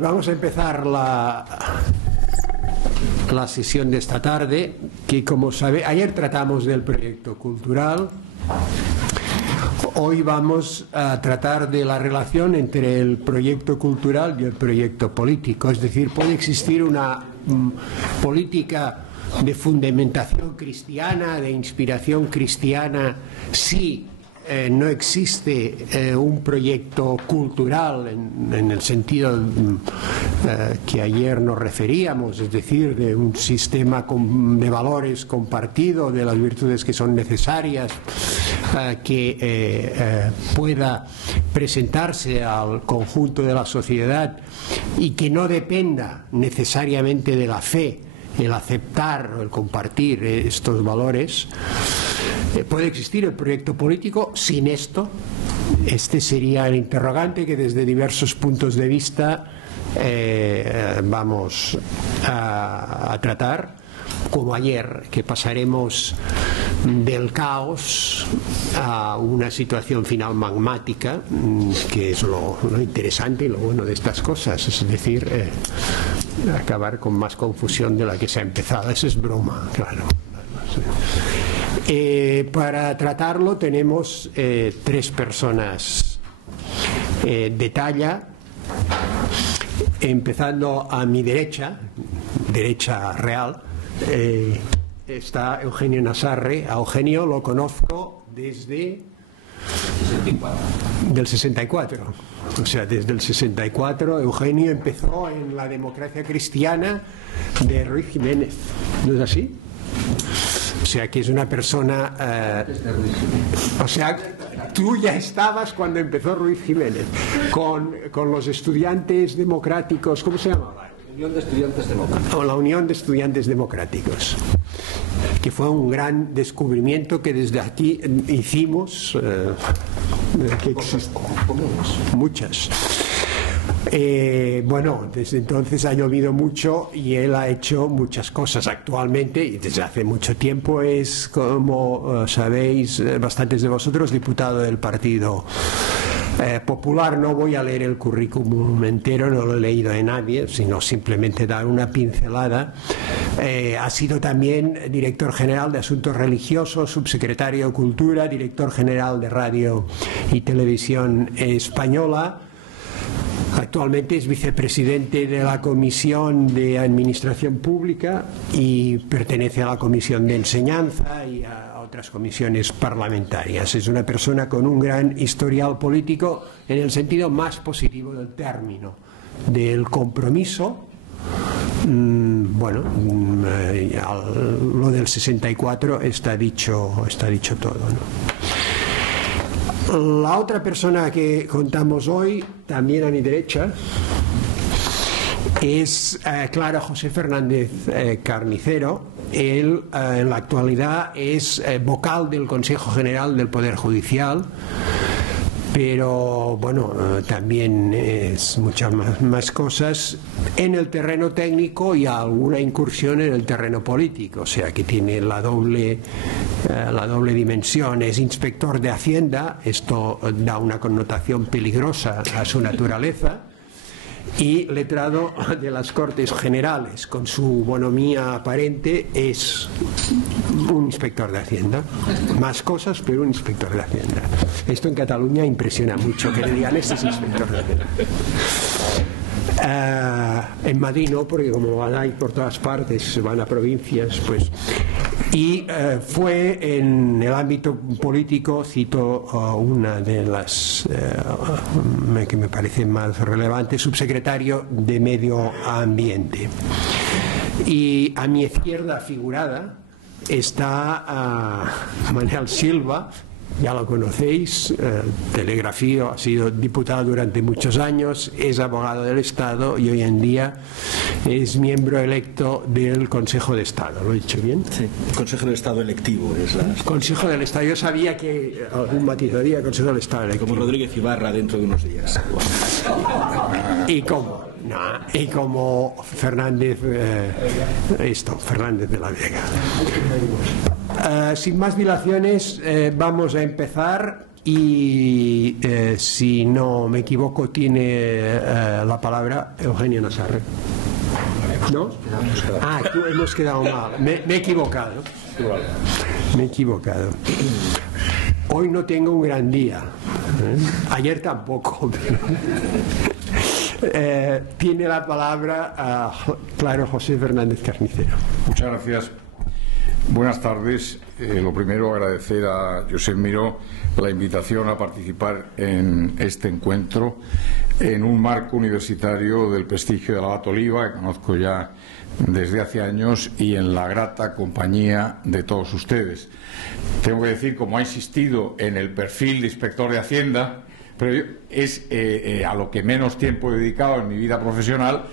Vamos a empezar la sesión de esta tarde, que como sabe, ayer tratamos del proyecto cultural. Hoy vamos a tratar de la relación entre el proyecto cultural y el proyecto político. Es decir, puede existir una política de fundamentación cristiana, de inspiración cristiana, si no existe un proyecto cultural en el sentido que ayer nos referíamos, es decir, de un sistema de valores compartido, de las virtudes que son necesarias, que pueda presentarse al conjunto de la sociedad y que no dependa necesariamente de la fe, el aceptar o el compartir estos valores. ¿Puede existir el proyecto político sin esto? Este sería el interrogante que desde diversos puntos de vista vamos a tratar, como ayer, que pasaremos del caos a una situación final magmática, que es lo interesante y lo bueno de estas cosas, es decir, acabar con más confusión de la que se ha empezado. Eso es broma, claro. Para tratarlo tenemos tres personas de talla, empezando a mi derecha real, está Eugenio Nazarre. A Eugenio lo conozco desde del 64, o sea, desde el 64 Eugenio empezó en la Democracia Cristiana de Ruiz Jiménez, ¿no es así? O sea, que es una persona... o sea, tú ya estabas cuando empezó Ruiz Jiménez, con los estudiantes democráticos, ¿cómo se llamaba? Unión de Estudiantes Democráticos. O la Unión de Estudiantes Democráticos, que fue un gran descubrimiento que desde aquí hicimos, que existen muchas. Bueno, desde entonces ha llovido mucho y él ha hecho muchas cosas actualmente, y desde hace mucho tiempo es, como sabéis bastantes de vosotros, diputado del Partido Popular. No voy a leer el currículum entero, no lo he leído de nadie, sino simplemente dar una pincelada. Ha sido también director general de Asuntos Religiosos, subsecretario de Cultura, director general de Radio y Televisión Española. Actualmente es vicepresidente de la Comisión de Administración Pública y pertenece a la Comisión de Enseñanza y a otras comisiones parlamentarias. Es una persona con un gran historial político en el sentido más positivo del término, del compromiso. Bueno, lo del 64 está dicho todo, ¿no? La otra persona que contamos hoy, también a mi derecha, es Clara José Fernández Carnicero. Él en la actualidad es vocal del Consejo General del Poder Judicial, pero bueno, también es muchas más cosas en el terreno técnico y alguna incursión en el terreno político, o sea que tiene la doble dimensión. Es inspector de Hacienda, esto da una connotación peligrosa a su naturaleza, y letrado de las Cortes Generales. Con su bonomía aparente es un inspector de Hacienda. Más cosas, pero un inspector de Hacienda. Esto en Cataluña impresiona mucho, que le digan este es inspector de Hacienda. En Madrid no, porque como van ahí por todas partes, van a provincias, pues. Y fue en el ámbito político, cito una de las que me parece más relevante, subsecretario de Medio Ambiente. Y a mi izquierda figurada está Manuel Silva. Ya lo conocéis, telegrafío, ha sido diputado durante muchos años, es abogado del Estado y hoy en día es miembro electo del Consejo de Estado. ¿Lo he dicho bien? Sí, el Consejo del Estado electivo es la... Consejo del Estado, yo sabía que algún matizaría Consejo del Estado electivo. Como Rodríguez Ibarra dentro de unos días. Y como Fernández, Fernández de la Vega. Sin más dilaciones, vamos a empezar y si no me equivoco tiene la palabra Eugenio Nassarre. ¿No? Hemos quedado mal. Me he equivocado. Me he equivocado. Hoy no tengo un gran día. Ayer tampoco. Tiene la palabra Claro José Fernández Carnicero. Muchas gracias. Buenas tardes. Lo primero, agradecer a Josep Miró la invitación a participar en este encuentro en un marco universitario del prestigio de la Abat Oliba, que conozco ya desde hace años, y en la grata compañía de todos ustedes. Tengo que decir, como ha insistido en el perfil de inspector de Hacienda, pero es a lo que menos tiempo he dedicado en mi vida profesional,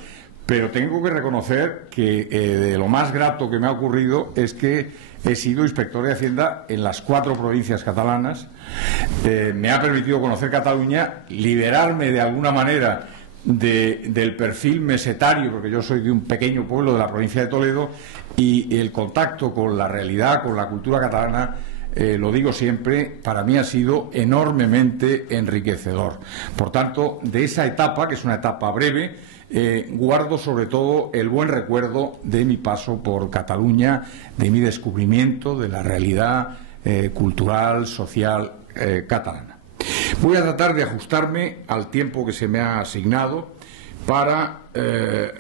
pero tengo que reconocer que de lo más grato que me ha ocurrido es que he sido inspector de Hacienda en las 4 provincias catalanas. Me ha permitido conocer Cataluña, liberarme de alguna manera del perfil mesetario, porque yo soy de un pequeño pueblo de la provincia de Toledo, y el contacto con la realidad, con la cultura catalana, lo digo siempre, para mí ha sido enormemente enriquecedor. Por tanto, de esa etapa, que es una etapa breve, guardo sobre todo el buen recuerdo de mi paso por Cataluña, de mi descubrimiento de la realidad cultural, social catalana. Voy a tratar de ajustarme al tiempo que se me ha asignado para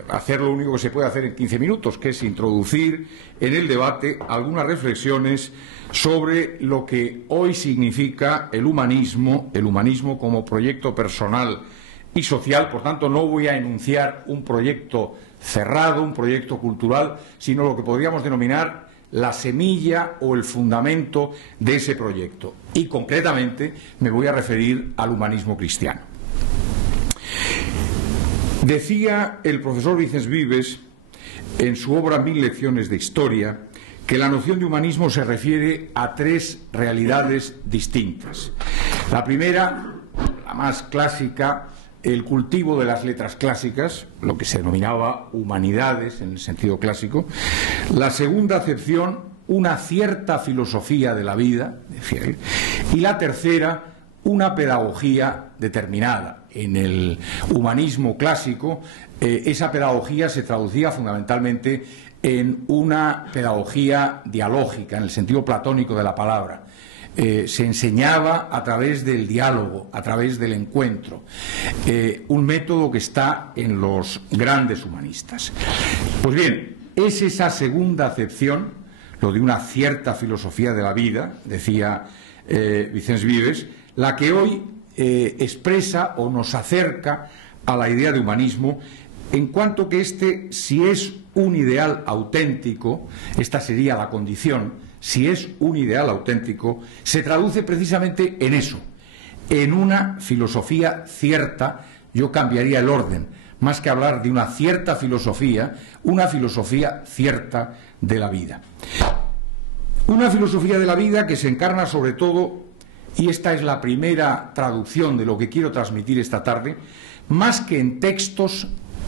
hacer lo único que se puede hacer en 15 minutos, que es introducir en el debate algunas reflexiones sobre lo que hoy significa el humanismo como proyecto personal y social. Por tanto, no voy a enunciar un proyecto cerrado, un proyecto cultural, sino lo que podríamos denominar la semilla o el fundamento de ese proyecto. Y concretamente me voy a referir al humanismo cristiano. Decía el profesor Vicens Vives en su obra 1000 lecciones de historia que la noción de humanismo se refiere a 3 realidades distintas. La primera, la más clásica, el cultivo de las letras clásicas, lo que se denominaba humanidades en el sentido clásico. La segunda acepción, una cierta filosofía de la vida, decía él. Y la tercera, una pedagogía determinada. En el humanismo clásico, esa pedagogía se traducía fundamentalmente en una pedagogía dialógica, en el sentido platónico de la palabra. Se enseñaba a través del diálogo, a través del encuentro, un método que está en los grandes humanistas. Pues bien, es esa segunda acepción, lo de una cierta filosofía de la vida, decía Vicens Vives, la que hoy expresa o nos acerca a la idea de humanismo, en cuanto que si es un ideal auténtico, esta sería la condición. Si es un ideal auténtico, se traduce precisamente en eso, en una filosofía cierta. Yo cambiaría el orden, más que hablar de una cierta filosofía, una filosofía cierta de la vida. Una filosofía de la vida que se encarna sobre todo, y esta es la primera traducción de lo que quiero transmitir esta tarde, más que en textos,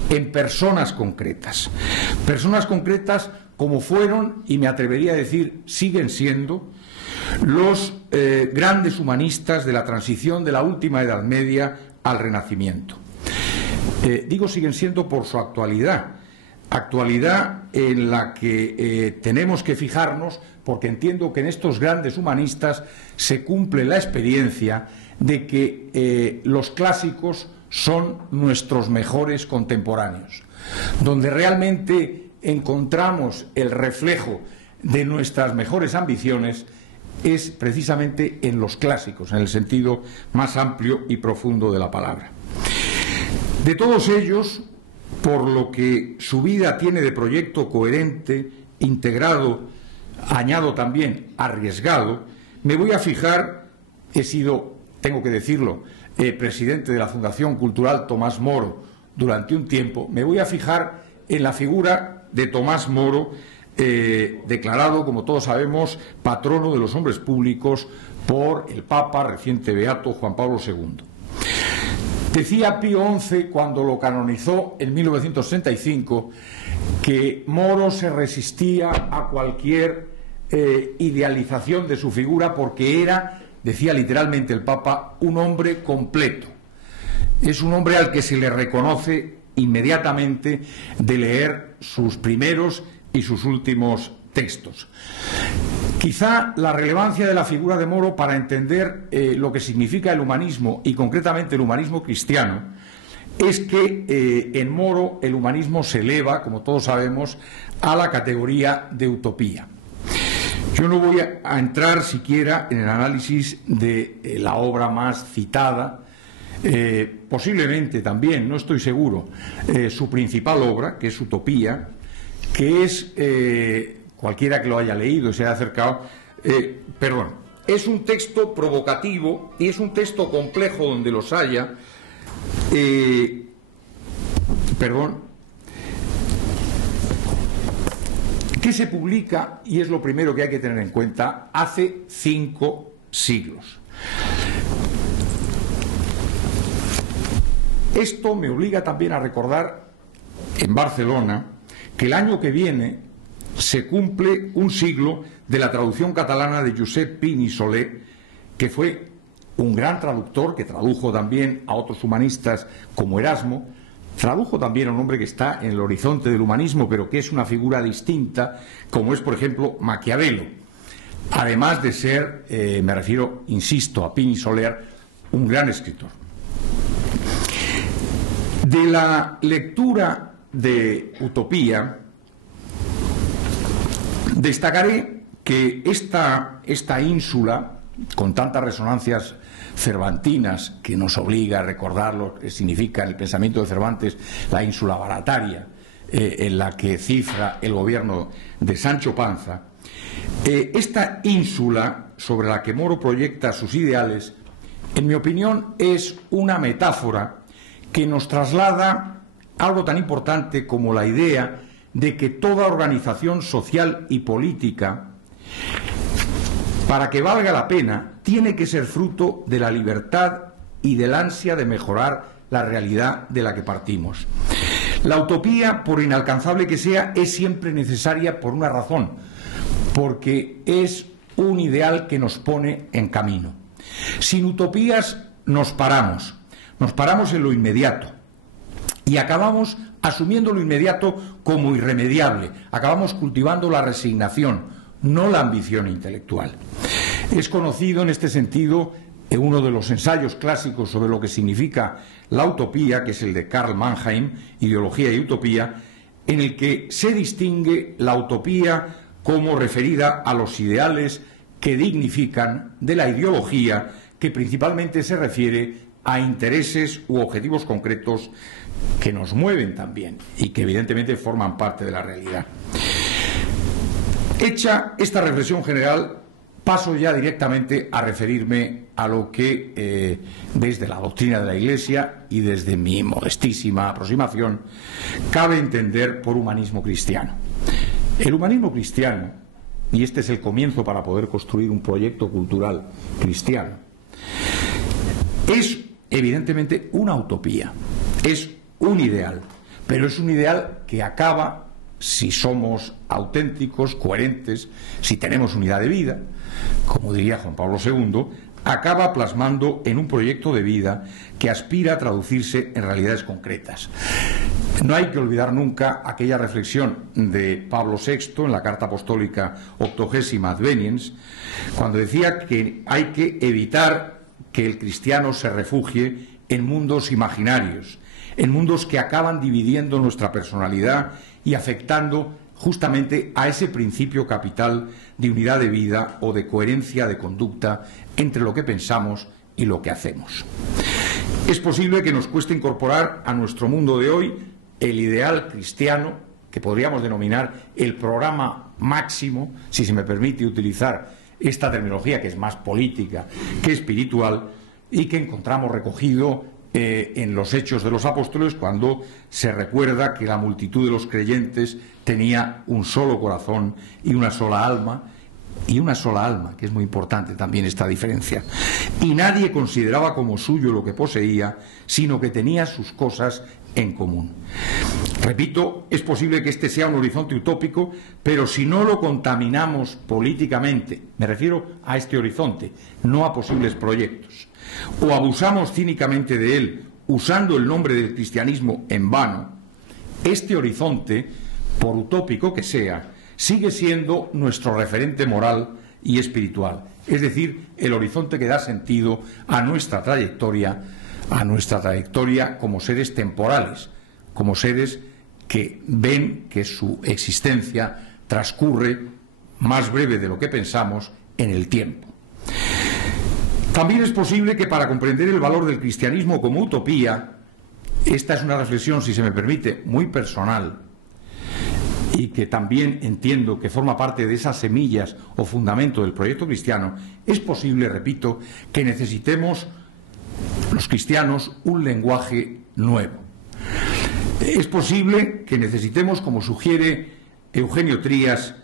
en personas concretas. Personas concretas como fueron, y me atrevería a decir, siguen siendo, los grandes humanistas de la transición de la última Edad Media al Renacimiento. Digo siguen siendo por su actualidad en la que tenemos que fijarnos, porque entiendo que en estos grandes humanistas se cumple la experiencia de que los clásicos son nuestros mejores contemporáneos, donde realmente encontramos el reflejo de nuestras mejores ambiciones es precisamente en los clásicos, en el sentido más amplio y profundo de la palabra. De todos ellos, por lo que su vida tiene de proyecto coherente, integrado, añado también arriesgado, me voy a fijar. He sido, tengo que decirlo, presidente de la Fundación Cultural Tomás Moro durante un tiempo. Me voy a fijar en la figura de Tomás Moro, declarado, como todos sabemos, patrono de los hombres públicos por el Papa reciente beato Juan Pablo II. Decía Pío XI, cuando lo canonizó en 1965, que Moro se resistía a cualquier idealización de su figura porque era decía literalmente el Papa, un hombre completo. Es un hombre al que se le reconoce inmediatamente de leer sus primeros y sus últimos textos. Quizá la relevancia de la figura de Moro para entender lo que significa el humanismo y concretamente el humanismo cristiano es que en Moro el humanismo se eleva, como todos sabemos, a la categoría de utopía. Yo no voy a entrar siquiera en el análisis de la obra más citada, posiblemente también, no estoy seguro, su principal obra, que es Utopía, que es, cualquiera que lo haya leído y se haya acercado, es un texto provocativo y es un texto complejo donde los haya, que se publica, y es lo primero que hay que tener en cuenta, hace 5 siglos. Esto me obliga también a recordar en Barcelona que el año que viene se cumple un siglo de la traducción catalana de Josep Pin i Soler, que fue un gran traductor, que tradujo también a otros humanistas como Erasmo, tradujo también a un hombre que está en el horizonte del humanismo, pero que es una figura distinta, como es, por ejemplo, Maquiavelo. Además de ser, me refiero, insisto, a Pin i Soler, un gran escritor. De la lectura de Utopía, destacaré que esta ínsula, con tantas resonancias cervantinas que nos obliga a recordar lo que significa en el pensamiento de Cervantes la ínsula barataria, en la que cifra el gobierno de Sancho Panza, esta ínsula sobre la que Moro proyecta sus ideales, en mi opinión, es una metáfora que nos traslada algo tan importante como la idea de que toda organización social y política, para que valga la pena, tiene que ser fruto de la libertad y del ansia de mejorar la realidad de la que partimos. La utopía, por inalcanzable que sea, es siempre necesaria por una razón, porque es un ideal que nos pone en camino. Sin utopías nos paramos en lo inmediato y acabamos asumiendo lo inmediato como irremediable, acabamos cultivando la resignación, no la ambición intelectual. Es conocido en este sentido uno de los ensayos clásicos sobre lo que significa la utopía, que es el de Karl Mannheim, Ideología y Utopía, en el que se distingue la utopía como referida a los ideales que dignifican de la ideología, que principalmente se refiere a intereses u objetivos concretos que nos mueven también y que evidentemente forman parte de la realidad. Hecha esta reflexión general, paso ya directamente a referirme a lo que desde la doctrina de la Iglesia y desde mi modestísima aproximación cabe entender por humanismo cristiano. El humanismo cristiano, y este es el comienzo para poder construir un proyecto cultural cristiano, es evidentemente una utopía, es un ideal, pero es un ideal que acaba, si somos auténticos, coherentes, si tenemos unidad de vida, como diría Juan Pablo II, acaba plasmando en un proyecto de vida que aspira a traducirse en realidades concretas. No hay que olvidar nunca aquella reflexión de Pablo VI en la Carta Apostólica 80 Adveniens, cuando decía que hay que evitar que el cristiano se refugie en mundos imaginarios, en mundos que acaban dividiendo nuestra personalidad y afectando justamente a ese principio capital de unidad de vida o de coherencia de conducta entre lo que pensamos y lo que hacemos. Es posible que nos cueste incorporar a nuestro mundo de hoy el ideal cristiano, que podríamos denominar el programa máximo, si se me permite utilizar esta terminología que es más política que espiritual, y que encontramos recogido en los Hechos de los Apóstoles, cuando se recuerda que la multitud de los creyentes tenía un solo corazón y una sola alma, que es muy importante también esta diferencia, y nadie consideraba como suyo lo que poseía, sino que tenía sus cosas en común. Repito, es posible que este sea un horizonte utópico, pero si no lo contaminamos políticamente, me refiero a este horizonte, no a posibles proyectos, o abusamos cínicamente de él usando el nombre del cristianismo en vano, este horizonte, por utópico que sea, sigue siendo nuestro referente moral y espiritual, es decir, el horizonte que da sentido a nuestra trayectoria como seres temporales, como seres que ven que su existencia transcurre más breve de lo que pensamos en el tiempo. También es posible que para comprender el valor del cristianismo como utopía, esta es una reflexión, si se me permite, muy personal, y que también entiendo que forma parte de esas semillas o fundamento del proyecto cristiano, es posible, repito, que necesitemos los cristianos un lenguaje nuevo. Es posible que necesitemos, como sugiere Eugenio Trías,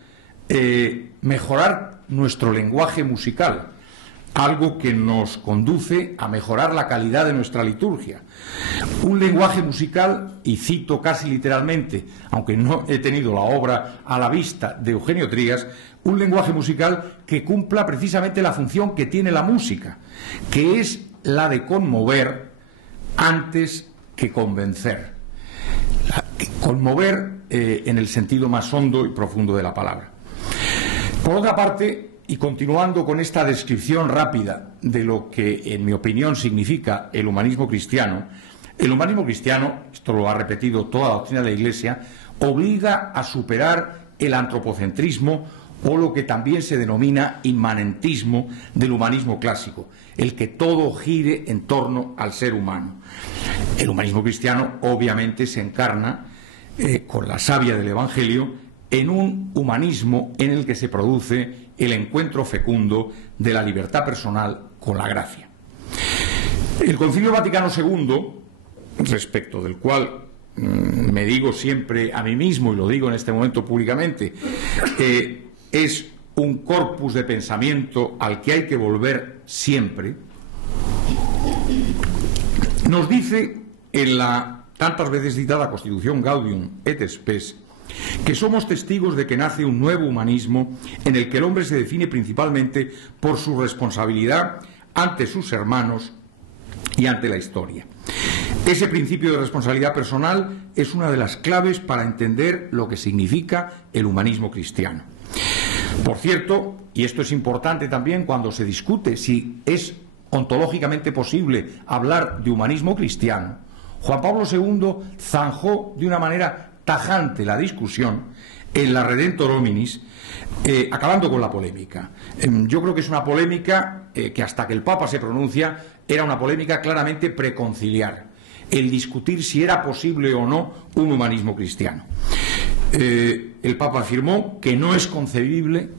mejorar nuestro lenguaje musical, algo que nos conduce a mejorar la calidad de nuestra liturgia. Un lenguaje musical, y cito casi literalmente, aunque no he tenido la obra a la vista de Eugenio Trías, un lenguaje musical que cumpla precisamente la función que tiene la música, que es la de conmover antes que convencer. Conmover en el sentido más hondo y profundo de la palabra. Por otra parte, y continuando con esta descripción rápida de lo que, en mi opinión, significa el humanismo cristiano, esto lo ha repetido toda la doctrina de la Iglesia, obliga a superar el antropocentrismo o lo que también se denomina inmanentismo del humanismo clásico, el que todo gire en torno al ser humano. El humanismo cristiano obviamente se encarna con la savia del Evangelio en un humanismo en el que se produce el encuentro fecundo de la libertad personal con la gracia. El Concilio Vaticano II, respecto del cual me digo siempre a mí mismo, y lo digo en este momento públicamente, es un corpus de pensamiento al que hay que volver siempre, nos dice en la tantas veces citada Constitución Gaudium et Spes que somos testigos de que nace un nuevo humanismo en el que el hombre se define principalmente por su responsabilidad ante sus hermanos y ante la historia. Ese principio de responsabilidad personal es una de las claves para entender lo que significa el humanismo cristiano. Por cierto, y esto es importante también cuando se discute si es ontológicamente posible hablar de humanismo cristiano, Juan Pablo II zanjó de una manera tajante la discusión en la Redemptor Hominis, acabando con la polémica. Yo creo que es una polémica que hasta que el Papa se pronuncia era una polémica claramente preconciliar, el discutir si era posible o no un humanismo cristiano. El Papa afirmó que no es concebible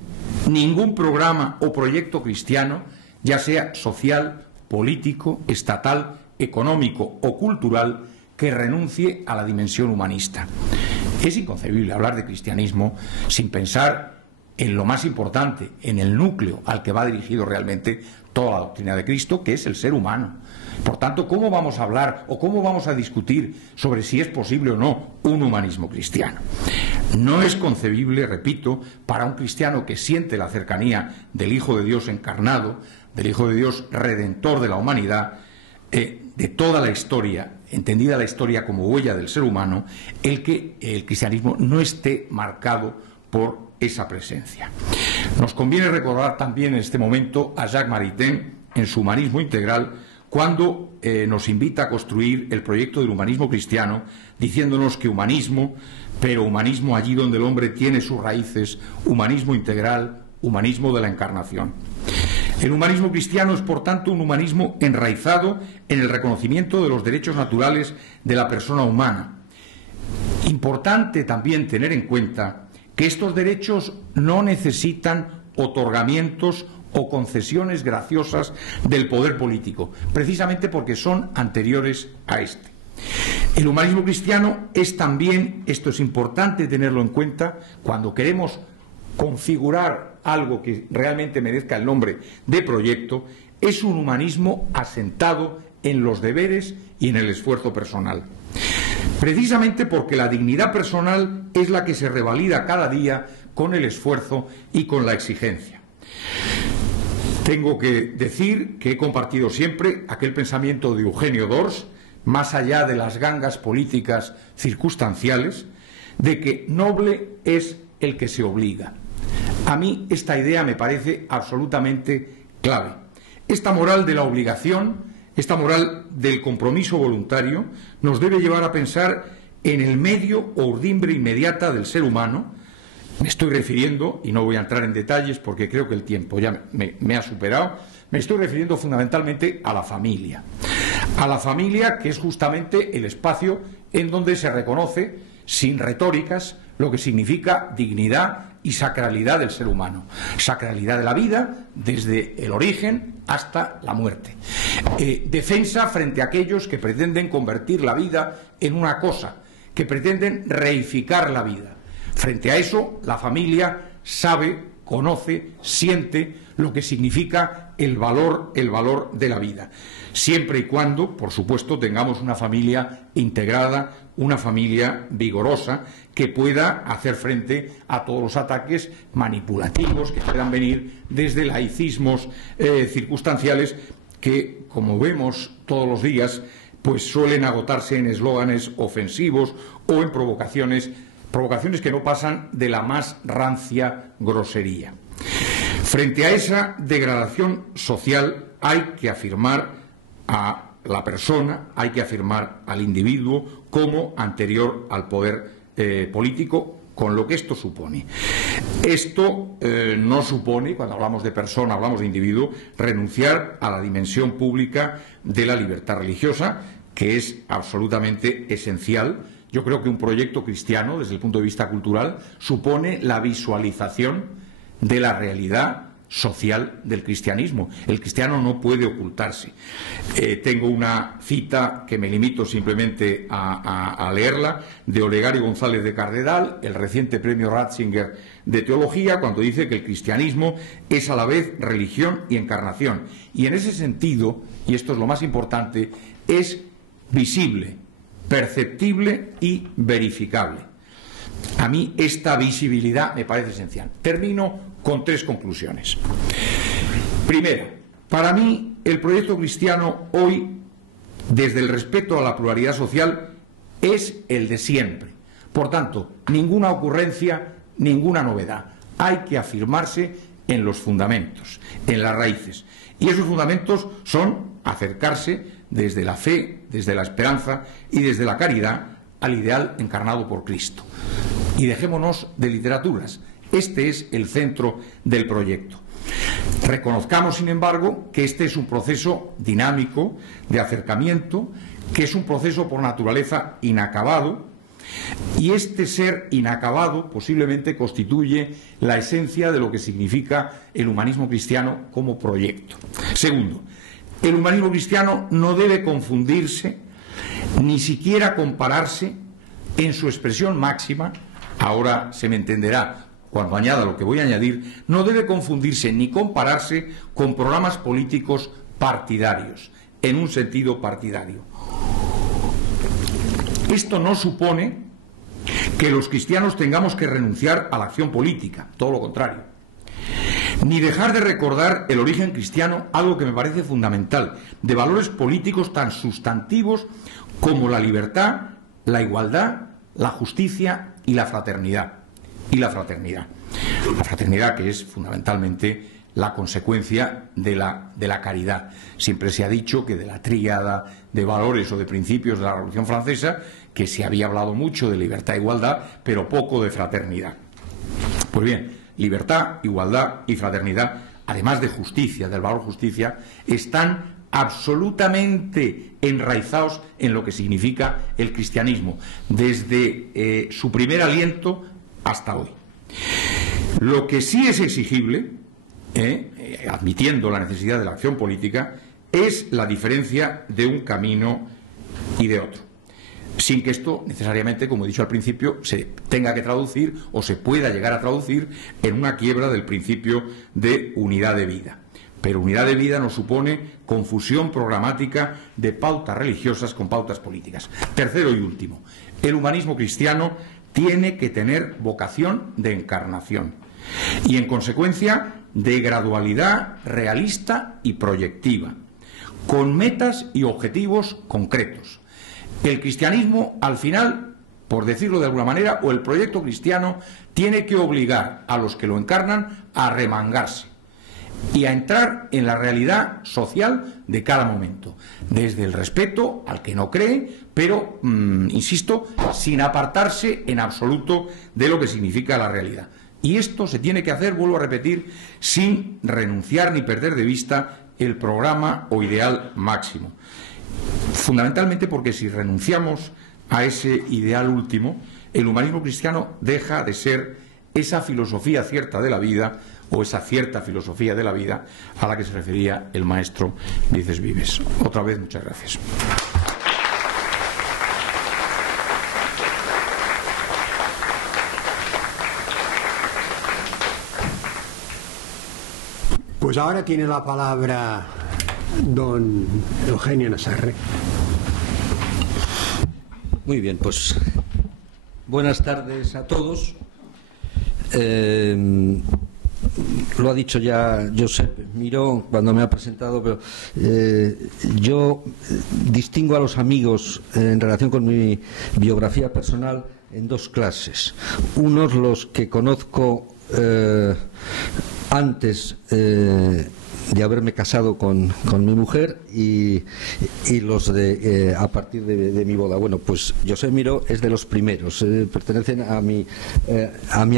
ningún programa o proyecto cristiano, ya sea social, político, estatal, económico o cultural, que renuncie a la dimensión humanista. Es inconcebible hablar de cristianismo sin pensar en lo más importante, en el núcleo al que va dirigido realmente toda la doctrina de Cristo, que es el ser humano. Por tanto, ¿cómo vamos a hablar o cómo vamos a discutir sobre si es posible o no un humanismo cristiano? No es concebible, repito, para un cristiano que siente la cercanía del Hijo de Dios encarnado, del Hijo de Dios redentor de la humanidad, de toda la historia, entendida la historia como huella del ser humano, el que el cristianismo no esté marcado por esa presencia. Nos conviene recordar también en este momento a Jacques Maritain en su Humanismo Integral, cuando nos invita a construir el proyecto del humanismo cristiano, diciéndonos que humanismo, pero humanismo allí donde el hombre tiene sus raíces, humanismo integral, humanismo de la encarnación. El humanismo cristiano es, por tanto, un humanismo enraizado en el reconocimiento de los derechos naturales de la persona humana. Importante también tener en cuenta que estos derechos no necesitan otorgamientos o concesiones graciosas del poder político, precisamente porque son anteriores a este. El humanismo cristiano es también, esto es importante tenerlo en cuenta, cuando queremos configurar algo que realmente merezca el nombre de proyecto, es un humanismo asentado en los deberes y en el esfuerzo personal. precisamente porque la dignidad personal es la que se revalida cada día con el esfuerzo y con la exigencia. Tengo que decir que he compartido siempre aquel pensamiento de Eugenio d'Ors, más allá de las gangas políticas circunstanciales, de que noble es el que se obliga. A mí esta idea me parece absolutamente clave. Esta moral de la obligación, esta moral del compromiso voluntario, nos debe llevar a pensar en el medio o urdimbre inmediata del ser humano. Me estoy refiriendo, y no voy a entrar en detalles porque creo que el tiempo ya me ha superado, me estoy refiriendo fundamentalmente a la familia. A la familia, que es justamente el espacio en donde se reconoce, sin retóricas, lo que significa dignidad y sacralidad del ser humano. Sacralidad de la vida desde el origen hasta la muerte. Defensa frente a aquellos que pretenden convertir la vida en una cosa, que pretenden reificar la vida. Frente a eso, la familia sabe, conoce, siente lo que significa el valor de la vida. Siempre y cuando, por supuesto, tengamos una familia integrada, una familia vigorosa, que pueda hacer frente a todos los ataques manipulativos que puedan venir desde laicismos circunstanciales que, como vemos todos los días, pues suelen agotarse en eslóganes ofensivos o en provocaciones que no pasan de la más rancia grosería. Frente a esa degradación social hay que afirmar a la persona, hay que afirmar al individuo como anterior al poder político, con lo que esto supone. Esto no supone, cuando hablamos de persona, hablamos de individuo, renunciar a la dimensión pública de la libertad religiosa, que es absolutamente esencial. Yo creo que un proyecto cristiano, desde el punto de vista cultural, supone la visualización de la realidad social del cristianismo. El cristiano no puede ocultarse. Tengo una cita que me limito simplemente a leerla, de Olegario González de Cardenal, el reciente premio Ratzinger de Teología, cuando dice que el cristianismo es a la vez religión y encarnación. Y en ese sentido, y esto es lo más importante, es visible, perceptible y verificable. A mí esta visibilidad me parece esencial. Termino con 3 conclusiones. Primera, para mí el proyecto cristiano hoy, desde el respeto a la pluralidad social, es el de siempre. Por tanto, ninguna ocurrencia, ninguna novedad. Hay que afirmarse en los fundamentos, en las raíces. Y esos fundamentos son acercarse desde la fe, desde la esperanza y desde la caridad al ideal encarnado por Cristo. Y dejémonos de literaturas. Este es el centro del proyecto. Reconozcamos, sin embargo, que este es un proceso dinámico de acercamiento, que es un proceso por naturaleza inacabado, y este ser inacabado posiblemente constituye la esencia de lo que significa el humanismo cristiano como proyecto. Segundo, el humanismo cristiano no debe confundirse, ni siquiera compararse en su expresión máxima, ahora se me entenderá cuando añada lo que voy a añadir, no debe confundirse ni compararse con programas políticos partidarios, en un sentido partidario. Esto no supone que los cristianos tengamos que renunciar a la acción política, todo lo contrario. Ni dejar de recordar el origen cristiano, algo que me parece fundamental, de valores políticos tan sustantivos como la libertad, la igualdad, la justicia y la fraternidad. La fraternidad, que es fundamentalmente la consecuencia de la caridad. Siempre se ha dicho que de la tríada de valores o de principios de la Revolución Francesa, que se había hablado mucho de libertad e igualdad, pero poco de fraternidad. Pues bien, libertad, igualdad y fraternidad, además de justicia, del valor justicia, están absolutamente enraizados en lo que significa el cristianismo, desde su primer aliento hasta hoy. Lo que sí es exigible, admitiendo la necesidad de la acción política, es la diferencia de un camino y de otro, sin que esto necesariamente, como he dicho al principio, se tenga que traducir o se pueda llegar a traducir en una quiebra del principio de unidad de vida. Pero unidad de vida no supone confusión programática de pautas religiosas con pautas políticas. Tercero y último, El humanismo cristiano tiene que tener vocación de encarnación y, en consecuencia, de gradualidad realista y proyectiva, con metas y objetivos concretos. El cristianismo, al final, por decirlo de alguna manera, o el proyecto cristiano, tiene que obligar a los que lo encarnan a remangarse y a entrar en la realidad social de cada momento, desde el respeto al que no cree, pero, insisto, sin apartarse en absoluto de lo que significa la realidad. Y esto se tiene que hacer, vuelvo a repetir, sin renunciar ni perder de vista el programa o ideal máximo. Fundamentalmente porque si renunciamos a ese ideal último, el humanismo cristiano deja de ser esa filosofía cierta de la vida, o esa cierta filosofía de la vida a la que se refería el maestro Vices Vives. Otra vez, muchas gracias. Pues ahora tiene la palabra don Eugenio Nassarre. Muy bien, pues buenas tardes a todos. Lo ha dicho ya Josep Miró cuando me ha presentado, pero yo distingo a los amigos en relación con mi biografía personal en dos clases. Unos los que conozco antes de haberme casado con mi mujer y los de a partir de mi boda. Bueno, pues Josep Miró es de los primeros, pertenecen a mi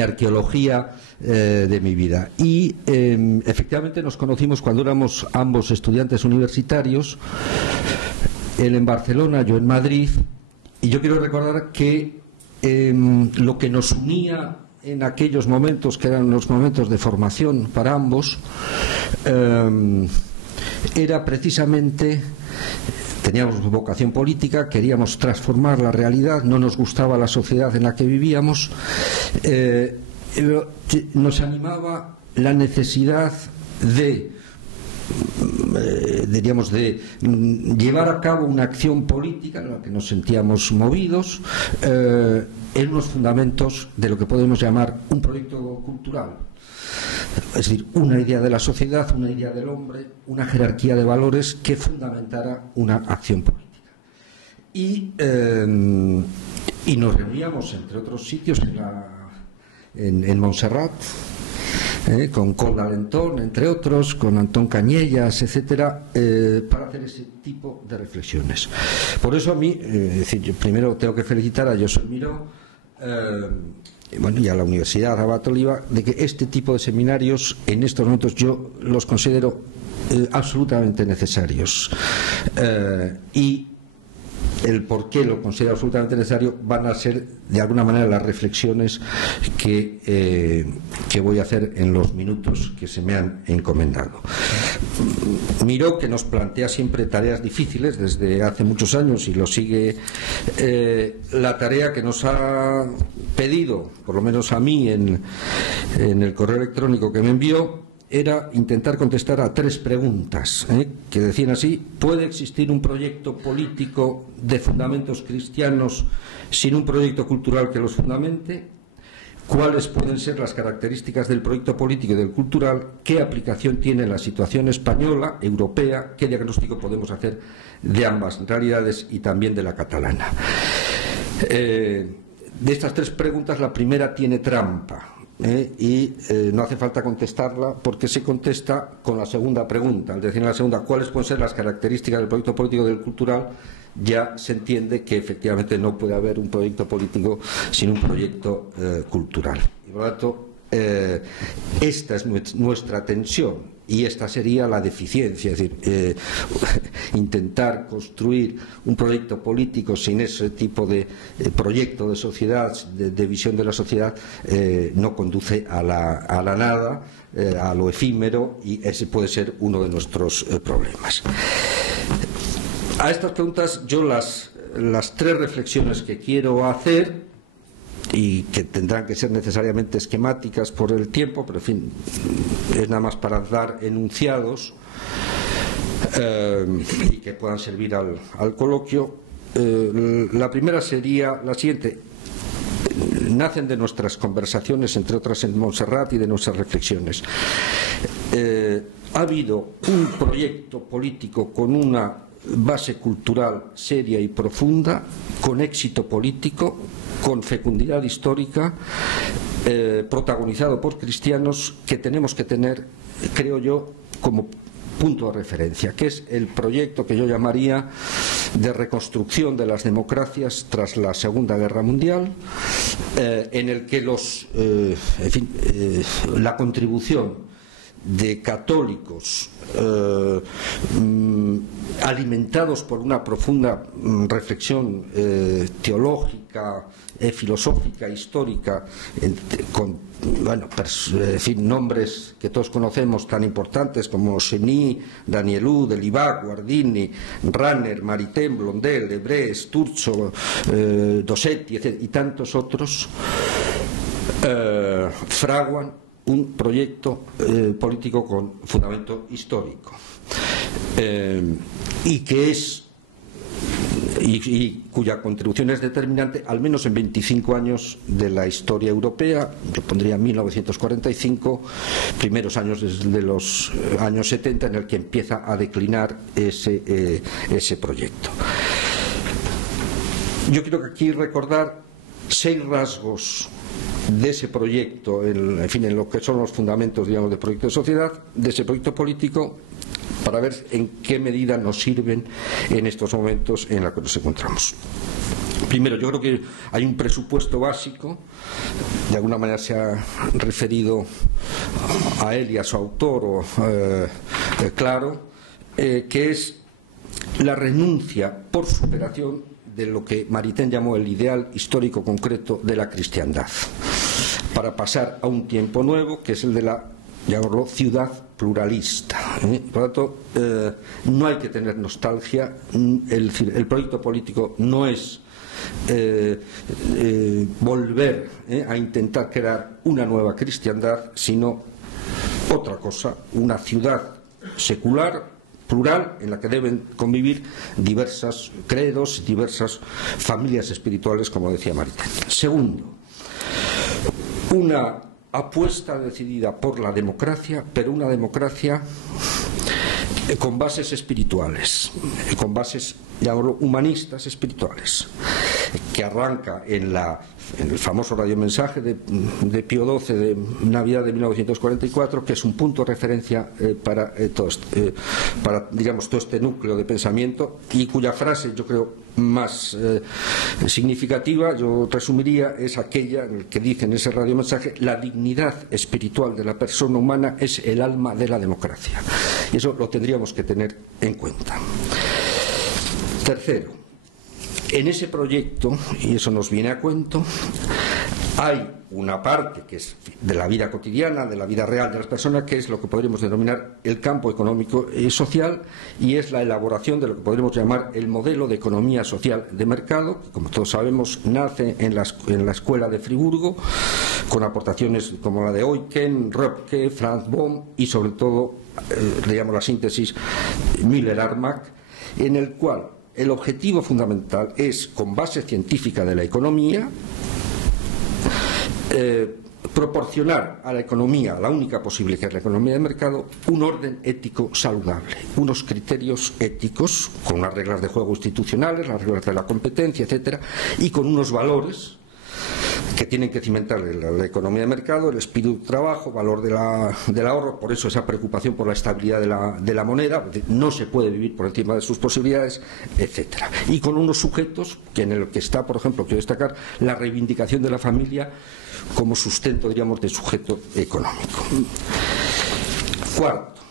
arqueología de mi vida. Y efectivamente nos conocimos cuando éramos ambos estudiantes universitarios, él en Barcelona, yo en Madrid, y yo quiero recordar que lo que nos unía en aquellos momentos, que eran los momentos de formación para ambos, era precisamente, teníamos vocación política, queríamos transformar la realidad, no nos gustaba la sociedad en la que vivíamos, nos animaba la necesidad de diríamos de llevar a cabo una acción política en la que nos sentíamos movidos en unos fundamentos de lo que podemos llamar un proyecto cultural, es decir, una idea de la sociedad, una idea del hombre, una jerarquía de valores que fundamentara una acción política. Y nos reuníamos, entre otros sitios, en Montserrat, con Col d'Alentón, entre otros, con Antón Cañellas, etcétera, para hacer ese tipo de reflexiones. Por eso a mí, es decir, yo primero tengo que felicitar a Josep Miró, y a la Universidad Abat Oliba, de que este tipo de seminarios en estos momentos yo los considero absolutamente necesarios, y el por qué lo considero absolutamente necesario van a ser de alguna manera las reflexiones que voy a hacer en los minutos que se me han encomendado. Miró, que nos plantea siempre tareas difíciles desde hace muchos años y lo sigue, la tarea que nos ha pedido, por lo menos a mí en el correo electrónico que me envió, era intentar contestar a tres preguntas, que decían así: ¿puede existir un proyecto político de fundamentos cristianos sin un proyecto cultural que los fundamente? ¿Cuáles pueden ser las características del proyecto político y del cultural? ¿Qué aplicación tiene la situación española, europea? ¿Qué diagnóstico podemos hacer de ambas realidades y también de la catalana? De estas tres preguntas, la primera tiene trampa. Y no hace falta contestarla porque se contesta con la segunda pregunta. Al decir en la segunda cuáles pueden ser las características del proyecto político y del cultural, ya se entiende que efectivamente no puede haber un proyecto político sin un proyecto cultural. Y por lo tanto, esta es nuestra tensión y esta sería la deficiencia, es decir, intentar construir un proyecto político sin ese tipo de proyecto de sociedad, de visión de la sociedad, no conduce a la nada, a lo efímero, y ese puede ser uno de nuestros problemas. A estas preguntas yo las tres reflexiones que quiero hacer, y que tendrán que ser necesariamente esquemáticas por el tiempo, pero en fin, es nada más para dar enunciados y que puedan servir al coloquio, La primera sería la siguiente. Nacen de nuestras conversaciones, entre otras en Montserrat, y de nuestras reflexiones. Ha habido un proyecto político con una base cultural seria y profunda, con éxito político, con fecundidad histórica, protagonizado por cristianos, que tenemos que tener, creo yo, como punto de referencia, que es el proyecto que yo llamaría de reconstrucción de las democracias tras la Segunda Guerra Mundial, en el que la contribución de católicos alimentados por una profunda reflexión teológica, filosófica, histórica, con nombres que todos conocemos tan importantes como Cheny, Danielou, Delibac, Guardini, Ranner, Maritain, Blondel, Debré, Sturzo, Dossetti, y tantos otros, fraguan un proyecto político con fundamento histórico, y cuya contribución es determinante, al menos en 25 años de la historia europea. Yo pondría 1945, primeros años de los años 70, en el que empieza a declinar ese proyecto. Yo quiero aquí recordar 6 rasgos de ese proyecto, en lo que son los fundamentos, digamos, del proyecto de sociedad, de ese proyecto político, para ver en qué medida nos sirven en estos momentos en los que nos encontramos. Primero, yo creo que hay un presupuesto básico, de alguna manera se ha referido a él y a su autor, claro, que es la renuncia por superación de lo que Maritain llamó el ideal histórico concreto de la cristiandad, para pasar a un tiempo nuevo, que es el de la, llamarlo, ciudad pluralista. Por lo tanto, no hay que tener nostalgia. El proyecto político no es volver a intentar crear una nueva cristiandad, sino otra cosa, una ciudad secular, plural, en la que deben convivir diversos credos, diversas familias espirituales, como decía Maritain. Segundo, una apuesta decidida por la democracia, pero una democracia con bases espirituales, con bases, llamémoslo, humanistas espirituales, que arranca en el famoso radiomensaje de Pío XII de Navidad de 1944, que es un punto de referencia para digamos, todo este núcleo de pensamiento, y cuya frase, yo creo, más significativa, yo resumiría, es aquella que dice en ese radiomensaje: la dignidad espiritual de la persona humana es el alma de la democracia. Y eso lo tendríamos que tener en cuenta. Tercero, en ese proyecto, y eso nos viene a cuento, hay una parte que es de la vida cotidiana, de la vida real de las personas, que es lo que podríamos denominar el campo económico y social, y es la elaboración de lo que podríamos llamar el modelo de economía social de mercado, que, como todos sabemos, nace en la Escuela de Friburgo, con aportaciones como la de Eucken, Röpke, Franz Bohm y, sobre todo, digamos, la síntesis Müller-Armack, en el cual el objetivo fundamental es, con base científica de la economía, proporcionar a la economía, la única posible, que es la economía de mercado, un orden ético saludable, unos criterios éticos con unas reglas de juego institucionales, las reglas de la competencia, etcétera, y con unos valores que tienen que cimentar la economía de mercado, el espíritu de trabajo, valor del ahorro. Por eso esa preocupación por la estabilidad de la moneda, no se puede vivir por encima de sus posibilidades, etcétera. Y con unos sujetos que, en el que está, por ejemplo, quiero destacar la reivindicación de la familia como sustento, diríamos, de sujeto económico. Cuarto,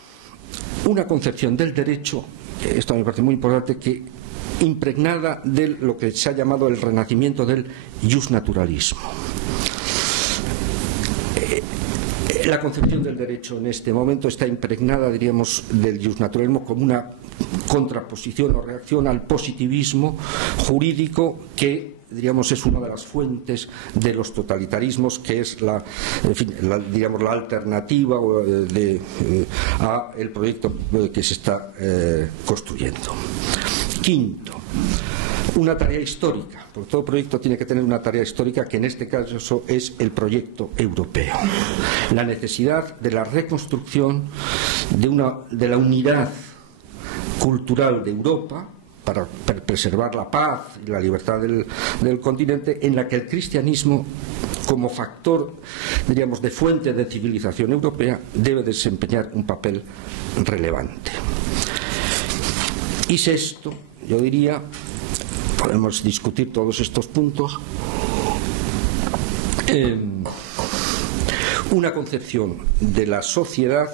una concepción del derecho, esto me parece muy importante, que impregnada de lo que se ha llamado el renacimiento del justnaturalismo. La concepción del derecho en este momento está impregnada, diríamos, del justnaturalismo como una contraposición o reacción al positivismo jurídico, que, diríamos, es una de las fuentes de los totalitarismos, que es digamos, la alternativa a el proyecto que se está construyendo. Quinto, Una tarea histórica, porque todo proyecto tiene que tener una tarea histórica, que en este caso es el proyecto europeo. La necesidad de la reconstrucción de la unidad cultural de Europa para preservar la paz y la libertad del continente, en la que el cristianismo, como factor, diríamos, de fuente de civilización europea, debe desempeñar un papel relevante. Y sexto, yo diría, podemos discutir todos estos puntos, una concepción de la sociedad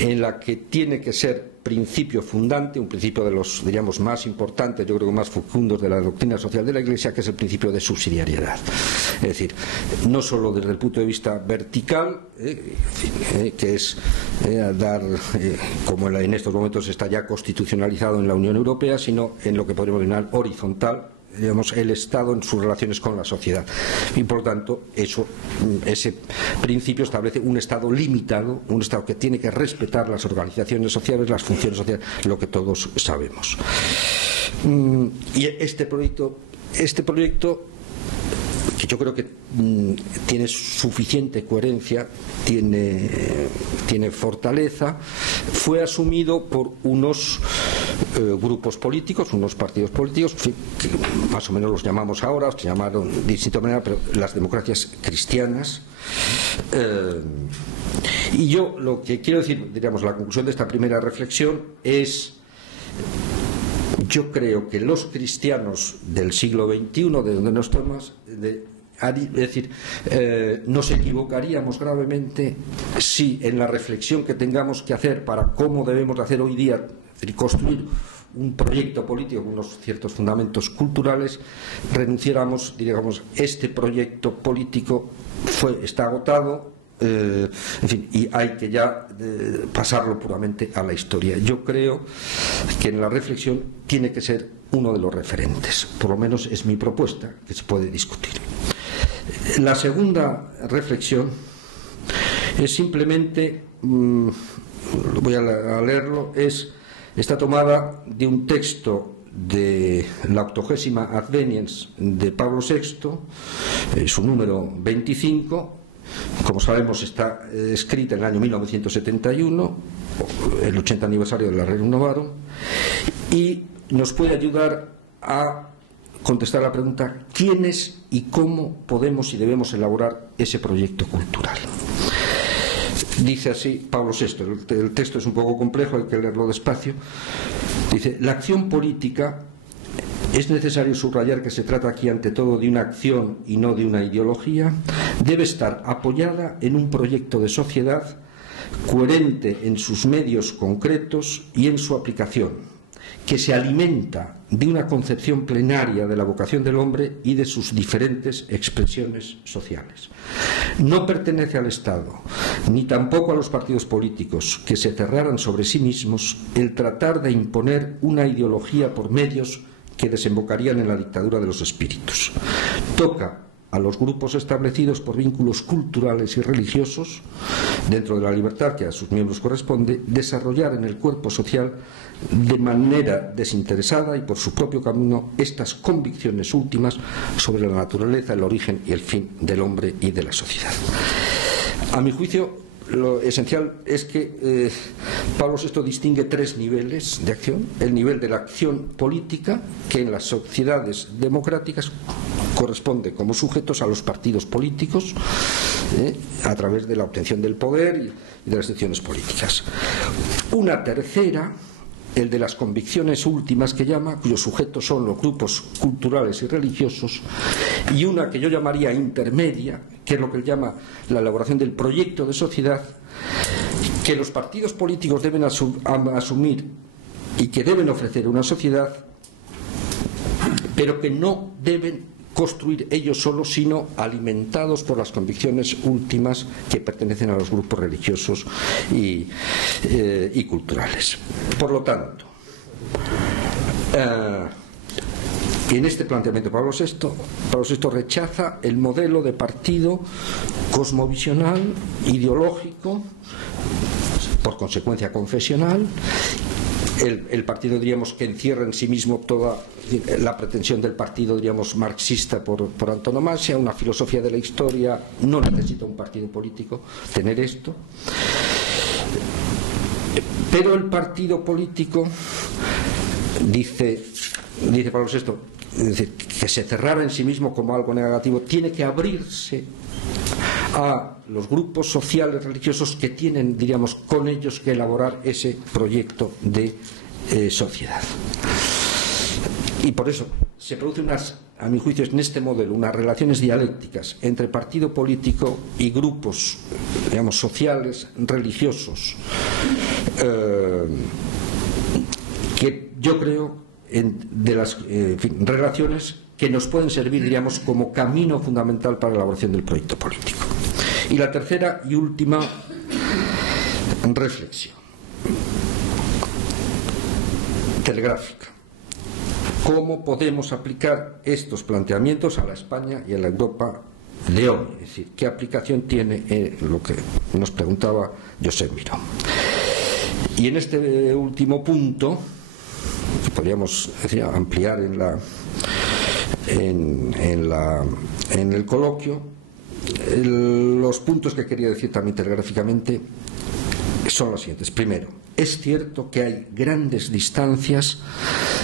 en la que tiene que ser principio fundante, un principio de los, diríamos, más importantes, yo creo que más fecundos de la doctrina social de la Iglesia, que es el principio de subsidiariedad. Es decir, no solo desde el punto de vista vertical, que es dar, como en estos momentos está ya constitucionalizado en la Unión Europea, sino en lo que podríamos denominar horizontal, digamos, el Estado en sus relaciones con la sociedad. Y por lo tanto, ese principio establece un Estado limitado, un Estado que tiene que respetar las organizaciones sociales, las funciones sociales, lo que todos sabemos. Y este proyecto, que yo creo que tiene suficiente coherencia, tiene fortaleza, fue asumido por unos grupos políticos, unos partidos políticos, que más o menos los llamamos ahora, se llamaron de distinta manera, pero las democracias cristianas. Y yo lo que quiero decir, diríamos, la conclusión de esta primera reflexión es: yo creo que los cristianos del siglo XXI, de donde nos tomamos, es decir, nos equivocaríamos gravemente si en la reflexión que tengamos que hacer para cómo debemos de hacer hoy día, es decir, construir un proyecto político con unos ciertos fundamentos culturales, renunciáramos, digamos, este proyecto político está agotado. En fin, y hay que ya pasarlo puramente a la historia. Yo creo que en la reflexión tiene que ser uno de los referentes, por lo menos es mi propuesta, que se puede discutir. La segunda reflexión es simplemente, voy a leerlo, está tomada de un texto de la 80ª Adveniens de Pablo VI, su número 25. Como sabemos, está escrita en el año 1971, el 80 aniversario de la Rerum Novarum, y nos puede ayudar a contestar la pregunta: ¿quiénes y cómo podemos y debemos elaborar ese proyecto cultural? Dice así Pablo VI, el texto es un poco complejo, hay que leerlo despacio. Dice: la acción política, es necesario subrayar que se trata aquí ante todo de una acción y no de una ideología, debe estar apoyada en un proyecto de sociedad coherente en sus medios concretos y en su aplicación, que se alimenta de una concepción plenaria de la vocación del hombre y de sus diferentes expresiones sociales. No pertenece al Estado, ni tampoco a los partidos políticos, que se cerraran sobre sí mismos el tratar de imponer una ideología por medios que desembocarían en la dictadura de los espíritus. Toca a los grupos establecidos por vínculos culturales y religiosos, dentro de la libertad que a sus miembros corresponde, desarrollar en el cuerpo social de manera desinteresada y por su propio camino estas convicciones últimas sobre la naturaleza, el origen y el fin del hombre y de la sociedad. A mi juicio, lo esencial es que Pablo VI distingue tres niveles de acción: el nivel de la acción política, que en las sociedades democráticas corresponde como sujetos a los partidos políticos, a través de la obtención del poder y de las decisiones políticas. Una tercera, el de las convicciones últimas, que llama, cuyos sujetos son los grupos culturales y religiosos, y una que yo llamaría intermedia, que es lo que él llama la elaboración del proyecto de sociedad, que los partidos políticos deben asumir y que deben ofrecer una sociedad, pero que no deben construir ellos solos, sino alimentados por las convicciones últimas que pertenecen a los grupos religiosos y culturales. Por lo tanto, en este planteamiento Pablo VI rechaza el modelo de partido cosmovisional, ideológico, por consecuencia confesional, el partido, diríamos, que encierra en sí mismo toda la pretensión del partido, diríamos, marxista por antonomasia, una filosofía de la historia. No necesita un partido político tener esto. Pero el partido político, dice Pablo VI, es decir, que se cerrara en sí mismo como algo negativo, tiene que abrirse a los grupos sociales religiosos que tienen, diríamos, con ellos que elaborar ese proyecto de sociedad. Y por eso se producen a mi juicio, en este modelo, unas relaciones dialécticas entre partido político y grupos, digamos, sociales, religiosos, que yo creo de las relaciones que nos pueden servir, diríamos, como camino fundamental para la elaboración del proyecto político. Y la tercera y última reflexión telegráfica: ¿cómo podemos aplicar estos planteamientos a la España y a la Europa de hoy? Es decir, ¿qué aplicación tiene lo que nos preguntaba Josep Miró? Y en este último punto, que podríamos ampliar en el coloquio, los puntos que quería decir también telegráficamente son los siguientes. Primero, es cierto que hay grandes distancias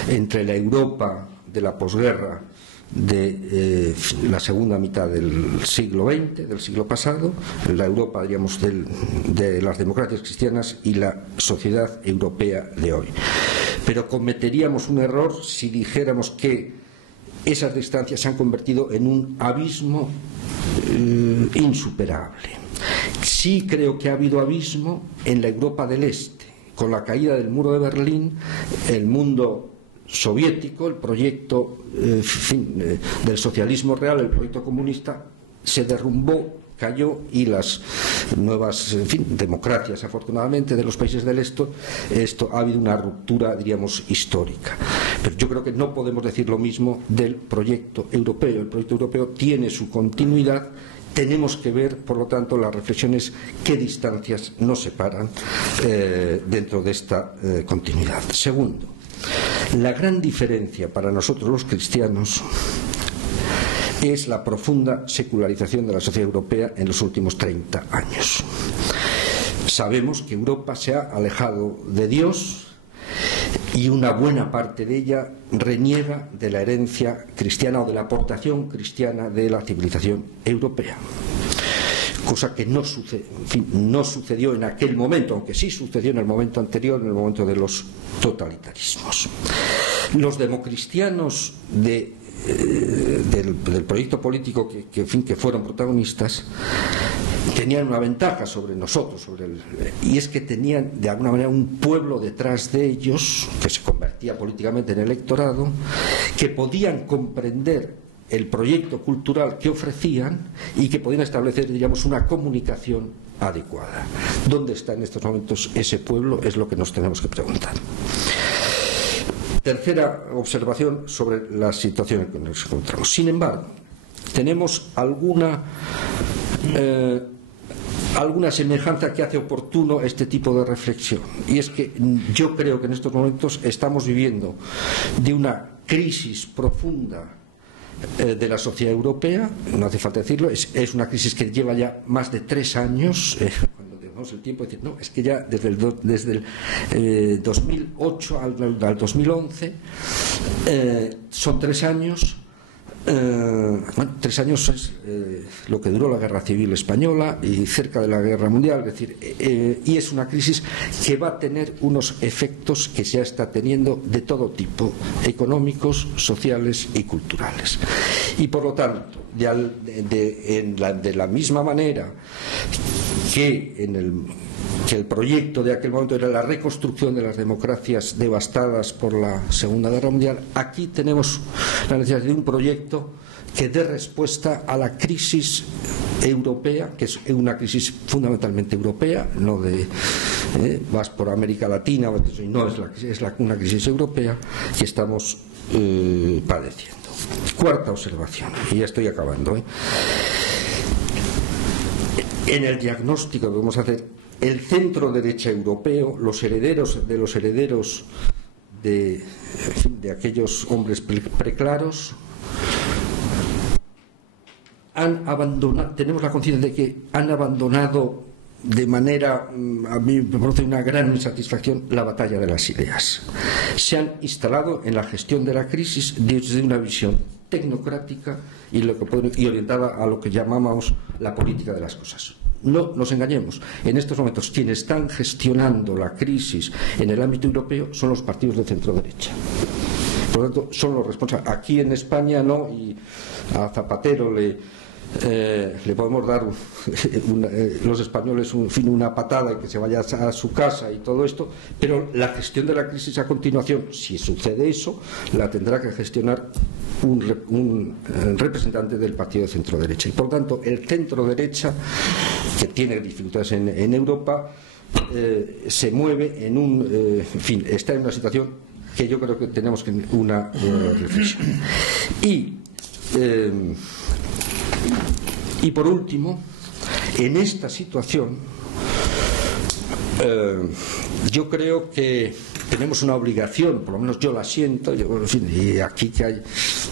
entre la Europa de la posguerra de la segunda mitad del siglo XX, del siglo pasado, la Europa, diríamos, de las democracias cristianas, y la sociedad europea de hoy. Pero cometeríamos un error si dijéramos que esas distancias se han convertido en un abismo insuperable. Sí creo que ha habido abismo en la Europa del Este. Con la caída del muro de Berlín, el mundo soviético, el proyecto del socialismo real, el proyecto comunista, se derrumbó, cayó, y las nuevas democracias, afortunadamente, de los países del este, ha habido una ruptura, diríamos, histórica. Pero yo creo que no podemos decir lo mismo del proyecto europeo. El proyecto europeo tiene su continuidad. Tenemos que ver, por lo tanto, las reflexiones, qué distancias nos separan dentro de esta continuidad. Segundo, la gran diferencia para nosotros los cristianos es la profunda secularización de la sociedad europea en los últimos 30 años. Sabemos que Europa se ha alejado de Dios, y una buena parte de ella reniega de la herencia cristiana o de la aportación cristiana de la civilización europea. Cosa que no sucedió en aquel momento, aunque sí sucedió en el momento anterior, en el momento de los totalitarismos. Los democristianos del proyecto político que fueron protagonistas tenían una ventaja sobre nosotros, y es que tenían de alguna manera un pueblo detrás de ellos que se convertía políticamente en electorado, que podían comprender el proyecto cultural que ofrecían y que podían establecer, diríamos, una comunicación adecuada. ¿Dónde está en estos momentos ese pueblo? Es lo que nos tenemos que preguntar. Tercera observación sobre la situación en que nos encontramos. Sin embargo, tenemos alguna semejanza que hace oportuno este tipo de reflexión, y es que yo creo que en estos momentos estamos viviendo de una crisis profunda de la sociedad europea. No hace falta decirlo, es una crisis que lleva ya más de 3 años. Cuando tenemos el tiempo de decir, no, es que ya desde el 2008 al 2011 son 3 años. 3 años es lo que duró la Guerra Civil Española y cerca de la Guerra Mundial, es decir, y es una crisis que va a tener unos efectos que ya está teniendo de todo tipo, económicos, sociales y culturales. Y por lo tanto, de la misma manera que el proyecto de aquel momento era la reconstrucción de las democracias devastadas por la Segunda Guerra Mundial, aquí tenemos la necesidad de un proyecto que dé respuesta a la crisis europea, que es una crisis fundamentalmente europea, no vas por América Latina, no es una crisis europea que estamos padeciendo. Cuarta observación, y ya estoy acabando. En el diagnóstico que vamos a hacer, el centro derecha europeo, los herederos de aquellos hombres preclaros, han abandonado, tenemos la conciencia de que han abandonado de manera, a mí me produce una gran insatisfacción, la batalla de las ideas. Se han instalado en la gestión de la crisis desde una visión tecnocrática y orientada a lo que llamamos la política de las cosas. No nos engañemos, en estos momentos quienes están gestionando la crisis en el ámbito europeo son los partidos de centro derecha. Por lo tanto, son los responsables. Aquí en España no, y a Zapatero le podemos dar los españoles una patada y que se vaya a su casa y todo esto, pero la gestión de la crisis a continuación, si sucede eso, la tendrá que gestionar un representante del partido de centro derecha. Y por lo tanto, el centro derecha, que tiene dificultades en Europa, se mueve en está en una situación que yo creo que tenemos que una reflexión. Y por último, en esta situación, yo creo que tenemos una obligación, por lo menos yo la siento, y aquí que hay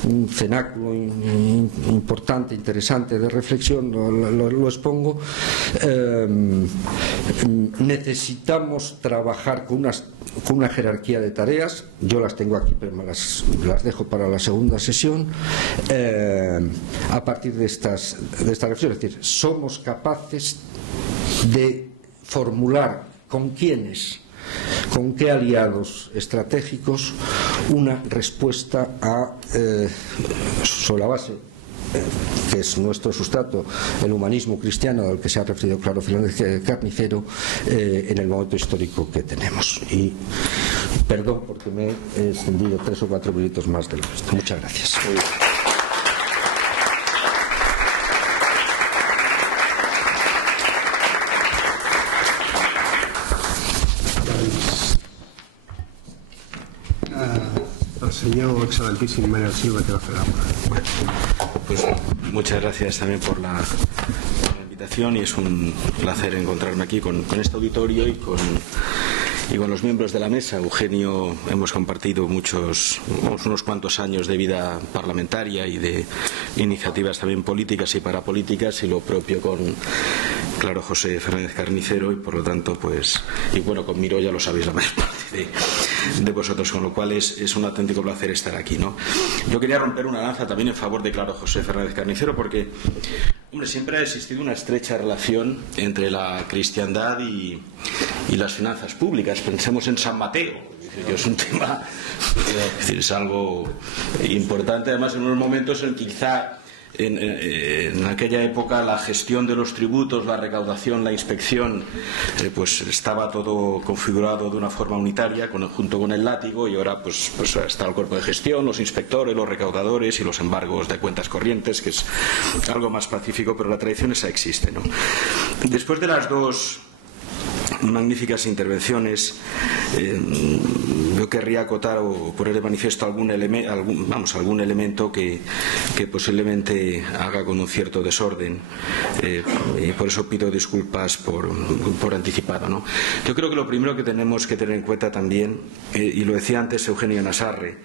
un cenáculo importante, interesante de reflexión, lo expongo. Necesitamos trabajar con una jerarquía de tareas. Yo las tengo aquí, pero las dejo para la segunda sesión. A partir de estas reflexiones, es decir, somos capaces de formular con quiénes, con qué aliados estratégicos, una respuesta sobre la base que es nuestro sustrato, el humanismo cristiano al que se ha referido Claro Fernández Carnicero, en el momento histórico que tenemos. Y perdón porque me he extendido 3 o 4 minutos más de lo que. Muchas gracias. El señor excelentísimo Manuel Silva te va a hacer bueno, pues muchas gracias también por la invitación, y es un placer encontrarme aquí con este auditorio y con los miembros de la mesa. Eugenio, hemos compartido unos cuantos años de vida parlamentaria y de iniciativas también políticas y parapolíticas, y lo propio con Claro José Fernández Carnicero, y por lo tanto, pues, y bueno, con Miró ya lo sabéis la mayor parte de vosotros, con lo cual es un auténtico placer estar aquí, ¿no? Yo quería romper una lanza también en favor de Claro José Fernández Carnicero, porque, hombre, siempre ha existido una estrecha relación entre la cristiandad y las finanzas públicas. Pensemos en San Mateo, que es un tema, es algo importante, además en unos momentos en que quizá en aquella época la gestión de los tributos, la recaudación, la inspección, pues estaba todo configurado de una forma unitaria junto con el látigo, y ahora pues está el cuerpo de gestión, los inspectores, los recaudadores y los embargos de cuentas corrientes, que es algo más pacífico, pero la tradición esa existe, ¿no? Después de las dos magníficas intervenciones, yo querría acotar o poner de manifiesto algún elemento que posiblemente haga con un cierto desorden, y por eso pido disculpas por anticipado, ¿no? Yo creo que lo primero que tenemos que tener en cuenta también, y lo decía antes Eugenio Nassarre,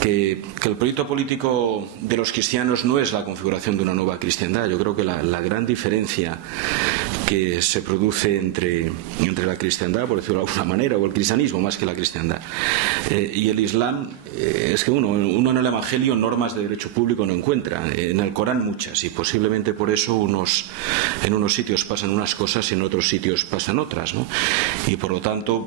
que el proyecto político de los cristianos no es la configuración de una nueva cristiandad. Yo creo que la gran diferencia que se produce entre la cristiandad, por decirlo de alguna manera, o el cristianismo más que la cristiandad, y el islam, es que uno en el Evangelio normas de derecho público no encuentra, en el Corán muchas, y posiblemente por eso en unos sitios pasan unas cosas y en otros sitios pasan otras, ¿no? Y por lo tanto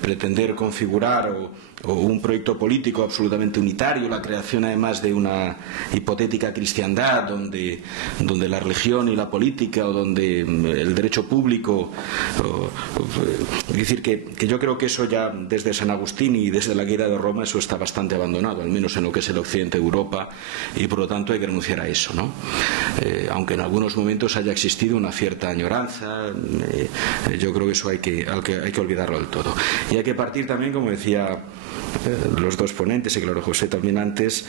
pretender configurar o un proyecto político absolutamente unitario, la creación además de una hipotética cristiandad donde la religión y la política, o donde el derecho público, es decir, que yo creo que eso ya desde San Agustín y desde la Guía de Roma, eso está bastante abandonado, al menos en lo que es el occidente de Europa, y por lo tanto hay que renunciar a eso, ¿no? Aunque en algunos momentos haya existido una cierta añoranza, yo creo que eso hay que olvidarlo del todo, y hay que partir también, como decía los dos ponentes y claro José también antes,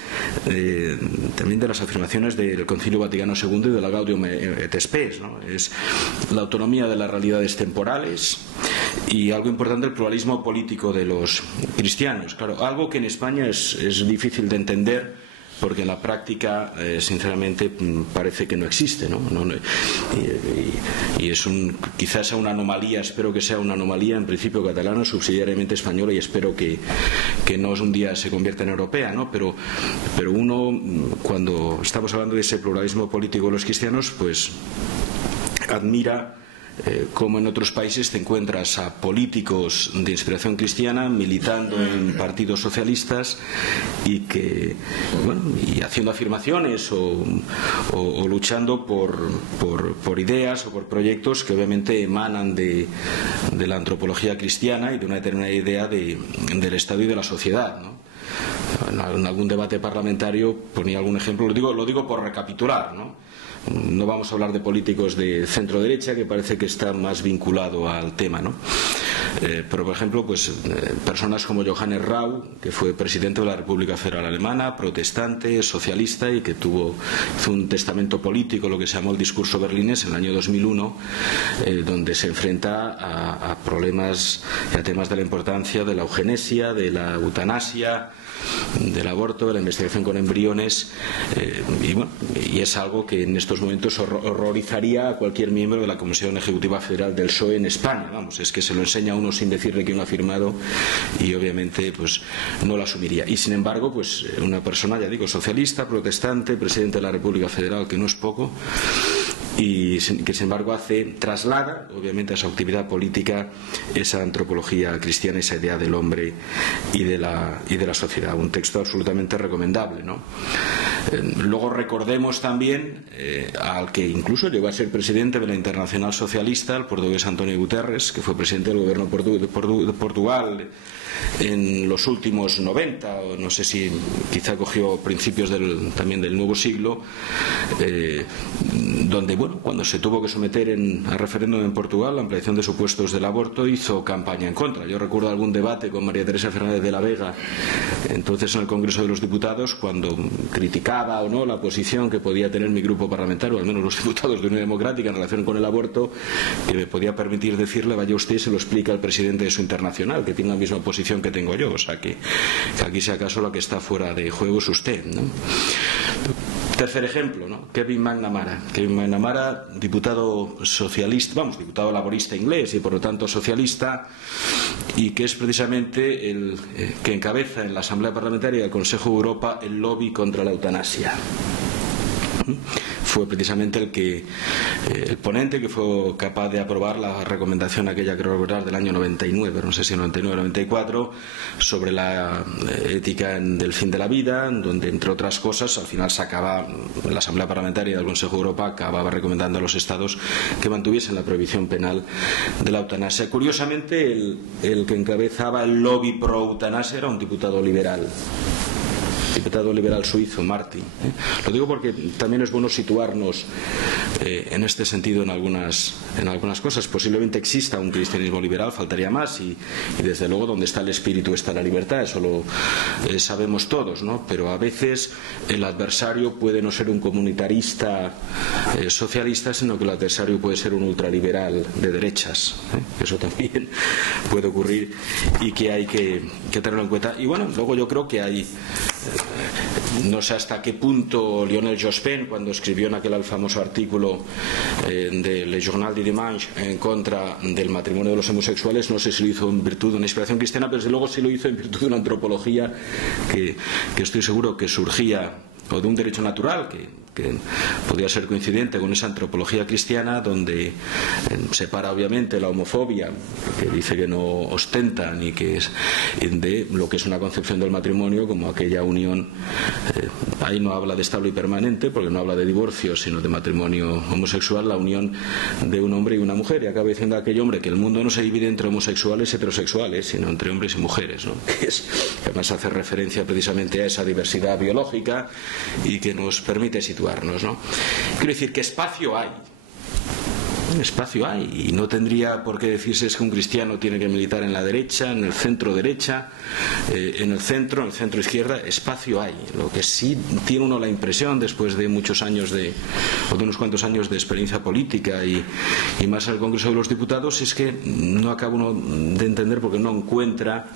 también de las afirmaciones del Concilio Vaticano II y de la Gaudium et Spes, ¿no? Es la autonomía de las realidades temporales y algo importante, el pluralismo político de los cristianos. Claro, algo que en España es difícil de entender, porque en la práctica, sinceramente, parece que no existe, ¿no? Y es quizás sea una anomalía, espero que sea una anomalía en principio catalana, subsidiariamente española, y espero que no un día se convierta en europea, ¿no? Pero uno, cuando estamos hablando de ese pluralismo político de los cristianos, pues admira como en otros países te encuentras a políticos de inspiración cristiana militando en partidos socialistas y haciendo afirmaciones o luchando por ideas o por proyectos que obviamente emanan de la antropología cristiana y de una determinada idea del Estado y de la sociedad, ¿no? En algún debate parlamentario ponía algún ejemplo, lo digo por recapitular, ¿no? No vamos a hablar de políticos de centro derecha, que parece que está más vinculado al tema, ¿no? Pero por ejemplo, personas como Johannes Rau, que fue presidente de la República Federal Alemana, protestante, socialista, y que hizo un testamento político, lo que se llamó el discurso berlinés en el año 2001, donde se enfrenta a problemas y a temas de la importancia de la eugenesia, de la eutanasia, del aborto, de la investigación con embriones, y es algo que en estos momentos horrorizaría a cualquier miembro de la Comisión Ejecutiva Federal del PSOE en España. Vamos, es que se lo enseña a uno sin decirle que uno ha firmado y obviamente pues no lo asumiría. Y sin embargo, pues una persona, ya digo, socialista, protestante, presidente de la República Federal, que no es poco, y que sin embargo traslada obviamente a su actividad política esa antropología cristiana, esa idea del hombre y de la sociedad. Un texto absolutamente recomendable, ¿no? Luego recordemos también al que incluso llegó a ser presidente de la Internacional Socialista, el portugués António Guterres, que fue presidente del gobierno de Portugal en los últimos 90, o no sé si quizá cogió principios también del nuevo siglo, donde cuando se tuvo que someter a referéndum en Portugal la ampliación de supuestos del aborto, hizo campaña en contra. Yo recuerdo algún debate con María Teresa Fernández de la Vega, entonces en el Congreso de los Diputados, cuando criticaba o no la posición que podía tener mi grupo parlamentario, al menos los diputados de Unión Democrática, en relación con el aborto, que me podía permitir decirle: vaya usted, se lo explica al presidente de su internacional, que tiene la misma posición que tengo yo, o sea que aquí, si acaso, la que está fuera de juego es usted, ¿no? Tercer ejemplo, ¿no? Kevin McNamara, diputado socialista, diputado laborista inglés y por lo tanto socialista, y que es precisamente el que encabeza en la Asamblea Parlamentaria del Consejo de Europa el lobby contra la eutanasia. Fue precisamente el ponente que fue capaz de aprobar la recomendación aquella, creo recordar, del año 99, no sé si 99 o 94, sobre la ética del fin de la vida, donde entre otras cosas al final la Asamblea Parlamentaria del Consejo de Europa acababa recomendando a los Estados que mantuviesen la prohibición penal de la eutanasia. Curiosamente, el que encabezaba el lobby pro eutanasia era un diputado liberal suizo, Martin. Lo digo porque también es bueno situarnos en este sentido en algunas cosas. Posiblemente exista un cristianismo liberal, faltaría más, y desde luego donde está el espíritu está la libertad, eso lo sabemos todos, ¿no? Pero a veces el adversario puede no ser un comunitarista socialista, sino que el adversario puede ser un ultraliberal de derechas. Eso también puede ocurrir y que hay que tenerlo en cuenta. Y luego yo creo que hay, no sé hasta qué punto Lionel Jospin, cuando escribió en aquel famoso artículo de Le Journal du Dimanche en contra del matrimonio de los homosexuales, no sé si lo hizo en virtud de una inspiración cristiana, pero desde luego sí lo hizo en virtud de una antropología que estoy seguro que surgía, o de un derecho natural que podría ser coincidente con esa antropología cristiana, donde separa obviamente la homofobia, que dice que no ostenta ni que es, de lo que es una concepción del matrimonio como aquella unión, ahí no habla de estable y permanente porque no habla de divorcio, sino de matrimonio homosexual, la unión de un hombre y una mujer, y acaba diciendo aquel hombre que el mundo no se divide entre homosexuales y heterosexuales, sino entre hombres y mujeres, ¿no? Que además hace referencia precisamente a esa diversidad biológica y que nos permite situarnos, ¿no? Quiero decir que espacio hay espacio hay, y no tendría por qué decirse es que un cristiano tiene que militar en la derecha, en el centro derecha, en el centro izquierda. Espacio hay. Lo que sí tiene uno la impresión, después de muchos años o de unos cuantos años de experiencia política y más al Congreso de los Diputados, es que no acaba uno de entender, porque no encuentra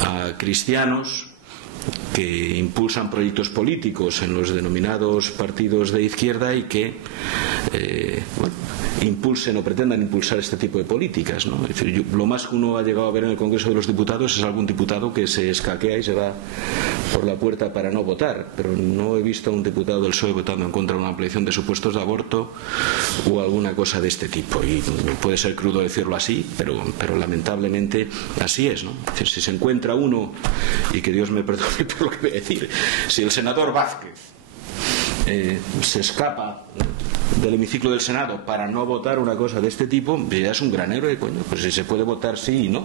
a cristianos que impulsan proyectos políticos en los denominados partidos de izquierda y que impulsen o pretendan impulsar este tipo de políticas, ¿no? Es decir, lo más que uno ha llegado a ver en el Congreso de los Diputados es algún diputado que se escaquea y se va por la puerta para no votar, pero no he visto a un diputado del PSOE votando en contra de una ampliación de supuestos de aborto o alguna cosa de este tipo. Y puede ser crudo decirlo así, pero lamentablemente así es, ¿no? Es decir, si se encuentra uno, y que Dios me perdone por lo que voy a decir, si el senador Vázquez se escapa del hemiciclo del Senado para no votar una cosa de este tipo, ya es un gran héroe, coño. Pues si se puede votar sí y no,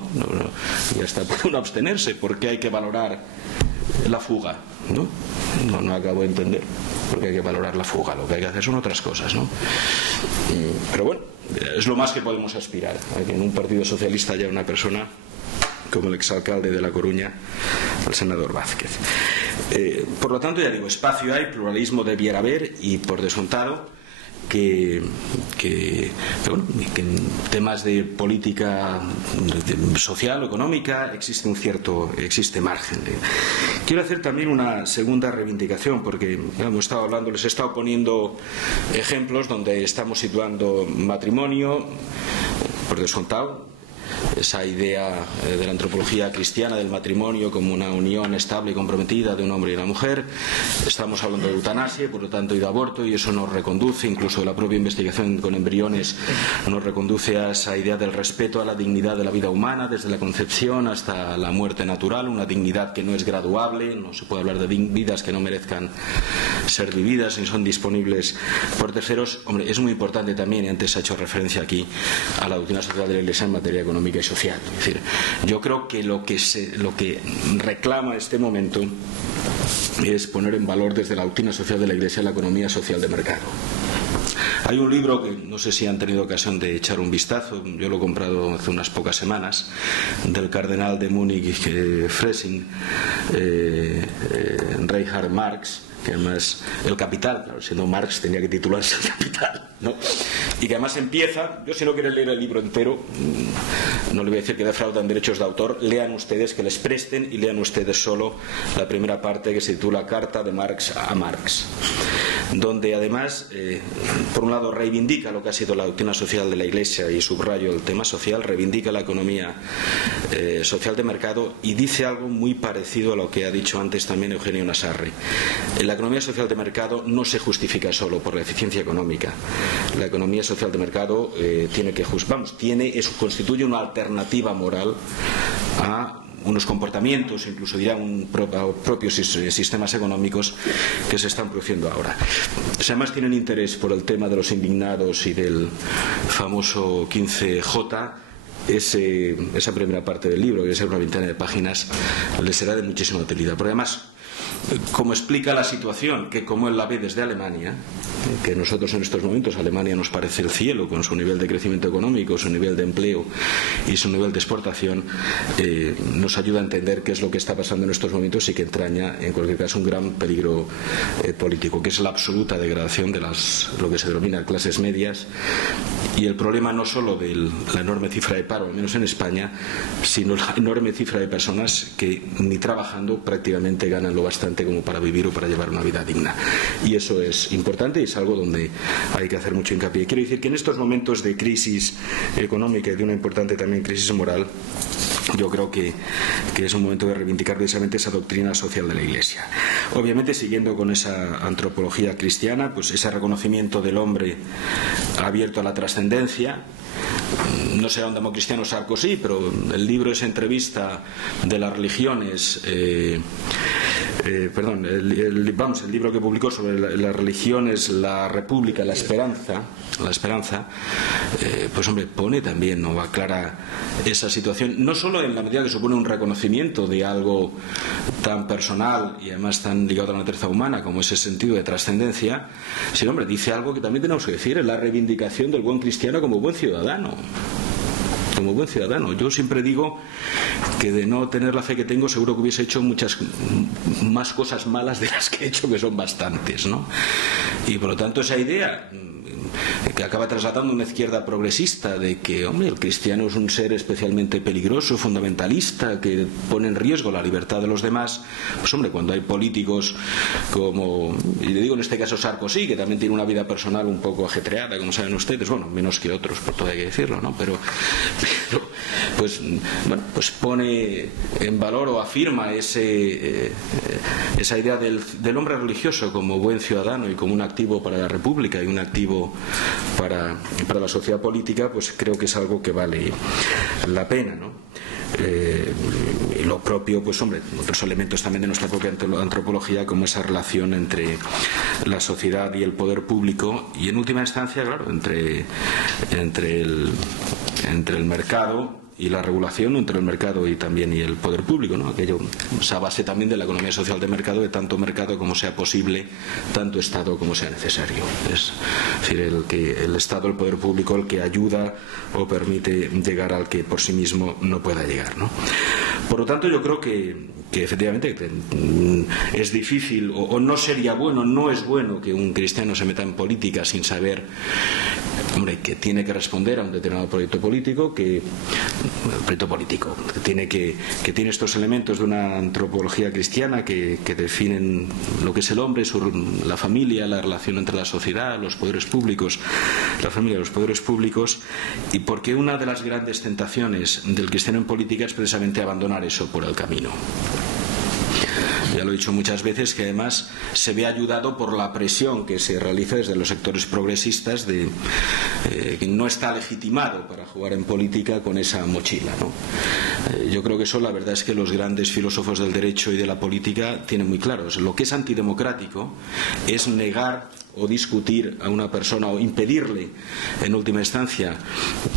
y hasta puede uno abstenerse, porque hay que valorar la fuga, ¿no? No acabo de entender porque hay que valorar la fuga. Lo que hay que hacer son otras cosas, ¿no? Pero bueno, es lo más que podemos aspirar, a que en un partido socialista haya una persona como el exalcalde de La Coruña, el senador Vázquez. Por lo tanto, ya digo, espacio hay, pluralismo debiera haber, y por descontado que en temas de política social o económica existe margen. Quiero hacer también una segunda reivindicación, porque hemos estado hablando, les he estado poniendo ejemplos donde estamos situando matrimonio, por descontado, esa idea de la antropología cristiana del matrimonio como una unión estable y comprometida de un hombre y una mujer. Estamos hablando de eutanasia, por lo tanto, y de aborto, y eso nos reconduce, incluso la propia investigación con embriones nos reconduce a esa idea del respeto a la dignidad de la vida humana, desde la concepción hasta la muerte natural, una dignidad que no es graduable. No se puede hablar de vidas que no merezcan ser vividas ni son disponibles por terceros. Hombre, es muy importante también, y antes se ha hecho referencia aquí a la doctrina social de la Iglesia en materia económica y social. Es decir, yo creo que lo que reclama este momento es poner en valor desde la doctrina social de la Iglesia la economía social de mercado. Hay un libro que no sé si han tenido ocasión de echar un vistazo, yo lo he comprado hace unas pocas semanas, del cardenal de Múnich, Freising, Reinhard Marx, que además El Capital, claro, siendo Marx tenía que titularse El Capital, ¿no? Y que además empieza, yo si no quieren leer el libro entero, no le voy a decir que defraudan derechos de autor, lean ustedes, que les presten y lean ustedes solo la primera parte, que se titula Carta de Marx a Marx, donde además, por un lado, reivindica lo que ha sido la doctrina social de la Iglesia, y subrayo el tema social, reivindica la economía social de mercado, y dice algo muy parecido a lo que ha dicho antes también Eugenio Nassarri. La economía social de mercado no se justifica solo por la eficiencia económica. La economía social de mercado constituye una alternativa moral a unos comportamientos, incluso diría propios sistemas económicos que se están produciendo ahora. Si además tienen interés por el tema de los indignados y del famoso 15J, esa primera parte del libro, que es una veintena de páginas, les será de muchísima utilidad. Pero además, como explica la situación, que como él la ve desde Alemania, que nosotros en estos momentos Alemania nos parece el cielo con su nivel de crecimiento económico, su nivel de empleo y su nivel de exportación, nos ayuda a entender qué es lo que está pasando en estos momentos, y que entraña en cualquier caso un gran peligro político, que es la absoluta degradación de lo que se denomina clases medias, y el problema no solo de la enorme cifra de paro, al menos en España, sino la enorme cifra de personas que ni trabajando prácticamente ganan lo bastante como para vivir o para llevar una vida digna. Y eso es importante y es algo donde hay que hacer mucho hincapié. Quiero decir que en estos momentos de crisis económica y de una importante también crisis moral, yo creo que es un momento de reivindicar precisamente esa doctrina social de la Iglesia. Obviamente, siguiendo con esa antropología cristiana, pues ese reconocimiento del hombre abierto a la trascendencia. No será un democristiano Sarkozy, pero el libro, esa entrevista de las religiones, el libro que publicó sobre las religiones, la República, la Esperanza, pues hombre, pone también, ¿no?, aclara esa situación, no solo en la medida que supone un reconocimiento de algo tan personal y además tan ligado a la naturaleza humana como ese sentido de trascendencia, sino, hombre, dice algo que también tenemos que decir, es la reivindicación del buen cristiano como buen ciudadano. Como buen ciudadano. Yo siempre digo que de no tener la fe que tengo, seguro que hubiese hecho muchas más cosas malas de las que he hecho, que son bastantes, ¿no? Y por lo tanto esa idea que acaba trasladando una izquierda progresista de que, hombre, el cristiano es un ser especialmente peligroso, fundamentalista, que pone en riesgo la libertad de los demás, pues hombre, cuando hay políticos como, y le digo en este caso Sarkozy, que también tiene una vida personal un poco ajetreada, como saben ustedes, bueno, menos que otros, por todo hay que decirlo, ¿no? Pero pues pone en valor o afirma esa idea del hombre religioso como buen ciudadano y como un activo para la República y un activo para la sociedad política, pues creo que es algo que vale la pena, ¿no? Y lo propio, pues hombre, otros elementos también de nuestra propia antropología, como esa relación entre la sociedad y el poder público, y en última instancia, claro, entre el mercado y la regulación, entre el mercado y el poder público, ¿no? Aquello, esa base también de la economía social de mercado, de tanto mercado como sea posible, tanto Estado como sea necesario. Es decir, el Estado, el poder público, el que ayuda o permite llegar al que por sí mismo no pueda llegar, ¿no? Por lo tanto, yo creo que efectivamente es difícil o no sería bueno, no es bueno que un cristiano se meta en política sin saber, hombre, que tiene que responder a un determinado proyecto político, que tiene estos elementos de una antropología cristiana que definen lo que es el hombre, la familia, la relación entre la sociedad, los poderes públicos, la familia, los poderes públicos, y porque una de las grandes tentaciones del cristiano en política es precisamente abandonar eso por el camino. Ya lo he dicho muchas veces, que además se ve ayudado por la presión que se realiza desde los sectores progresistas de que no está legitimado para jugar en política con esa mochila, ¿no? Yo creo que eso, la verdad es que los grandes filósofos del derecho y de la política tienen muy claros. Lo que es antidemocrático es negar o discutir a una persona o impedirle en última instancia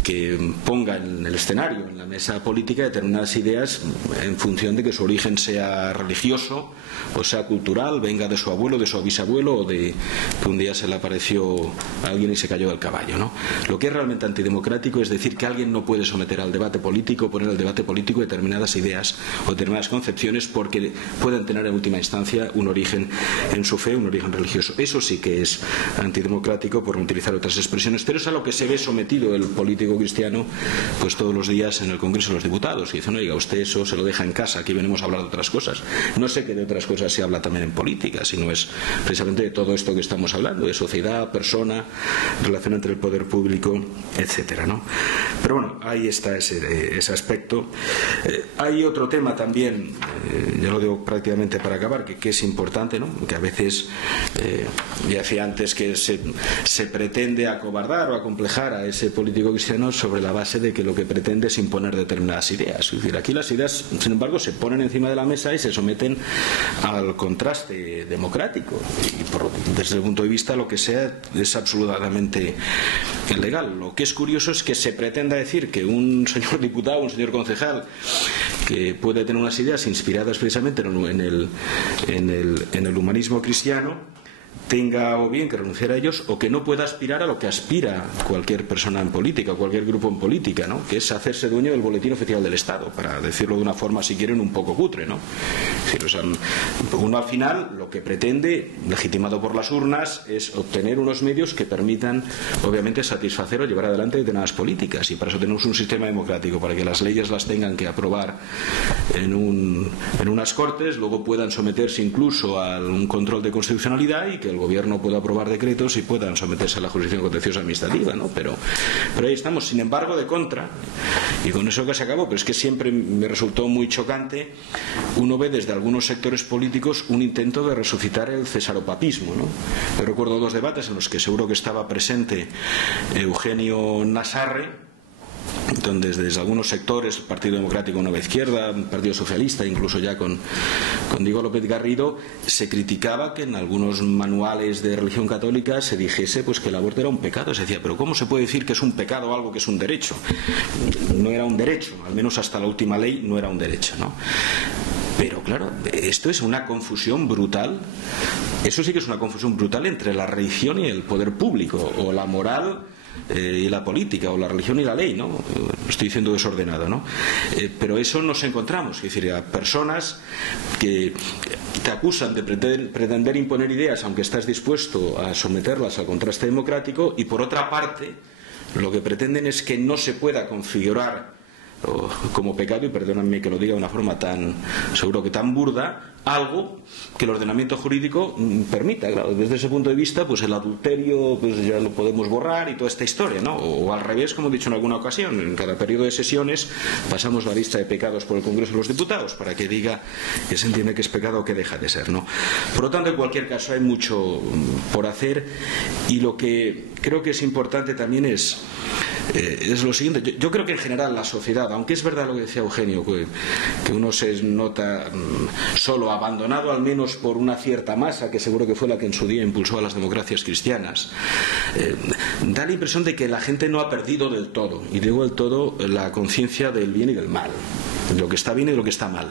que ponga en el escenario, en la mesa política, determinadas ideas en función de que su origen sea religioso o sea cultural, venga de su abuelo, de su bisabuelo, o de que un día se le apareció a alguien y se cayó del caballo, ¿no? Lo que es realmente antidemocrático es decir que alguien no puede someter al debate político, poner al debate político determinadas ideas o determinadas concepciones porque pueden tener en última instancia un origen en su fe, un origen religioso. Eso sí que es antidemocrático, por utilizar otras expresiones, pero es a lo que se ve sometido el político cristiano pues todos los días en el Congreso de los Diputados, y dice, no, oiga, usted eso se lo deja en casa, aquí venimos a hablar de otras cosas. No sé qué de otras cosas se habla también en política, sino es precisamente de todo esto que estamos hablando, de sociedad, persona, relación entre el poder público, etcétera, ¿no? Pero bueno, ahí está ese aspecto. Hay otro tema también, ya lo digo prácticamente para acabar, que es importante, ¿no? Que a veces, ya decía antes, que se pretende acobardar o acomplejar a ese político cristiano sobre la base de que lo que pretende es imponer determinadas ideas. Es decir, aquí las ideas, sin embargo, se ponen encima de la mesa y se someten al contraste democrático, y desde el punto de vista lo que sea es absolutamente ilegal. Lo que es curioso es que se pretenda decir que un señor diputado, un señor concejal, que puede tener unas ideas inspiradas precisamente en el humanismo cristiano, tenga o bien que renunciar a ellos, o que no pueda aspirar a lo que aspira cualquier persona en política, cualquier grupo en política, ¿no? Que es hacerse dueño del boletín oficial del Estado, para decirlo de una forma, si quieren, un poco cutre, ¿no? Es decir, o sea, uno al final lo que pretende, legitimado por las urnas, es obtener unos medios que permitan, obviamente, satisfacer o llevar adelante determinadas políticas, y para eso tenemos un sistema democrático, para que las leyes las tengan que aprobar en unas cortes, luego puedan someterse incluso a un control de constitucionalidad y que el gobierno pueda aprobar decretos y puedan someterse a la jurisdicción contenciosa administrativa, ¿no? Pero ahí estamos. Sin embargo, de contra, y con eso que se acabó, pero es que siempre me resultó muy chocante, uno ve desde algunos sectores políticos un intento de resucitar el cesaropapismo, ¿no? Yo recuerdo dos debates en los que seguro que estaba presente Eugenio Nassarre, donde desde algunos sectores, el Partido Democrático Nueva Izquierda, el Partido Socialista, incluso ya con Diego López Garrido, se criticaba que en algunos manuales de religión católica se dijese pues que el aborto era un pecado. Se decía, pero ¿cómo se puede decir que es un pecado algo que es un derecho? No era un derecho, al menos hasta la última ley no era un derecho, ¿no? Pero claro, esto es una confusión brutal. Eso sí que es una confusión brutal entre la religión y el poder público, o la moral y la política, o la religión y la ley, ¿no? Estoy diciendo desordenado, ¿no? Pero eso nos encontramos, es decir, a personas que te acusan de pretender imponer ideas, aunque estás dispuesto a someterlas al contraste democrático, y por otra parte lo que pretenden es que no se pueda configurar como pecado, y perdónenme que lo diga de una forma tan, seguro que tan burda, algo que el ordenamiento jurídico permita. Claro, desde ese punto de vista, pues el adulterio pues ya lo podemos borrar y toda esta historia, ¿no? O al revés, como he dicho en alguna ocasión, en cada periodo de sesiones pasamos la lista de pecados por el Congreso de los Diputados para que diga que se entiende que es pecado o que deja de ser, ¿no? Por lo tanto, en cualquier caso hay mucho por hacer, y lo que creo que es importante también es lo siguiente. Yo creo que en general la sociedad, aunque es verdad lo que decía Eugenio, que uno se nota solo, abandonado al menos por una cierta masa, que seguro que fue la que en su día impulsó a las democracias cristianas, da la impresión de que la gente no ha perdido del todo, y digo del todo, la conciencia del bien y del mal, de lo que está bien y de lo que está mal.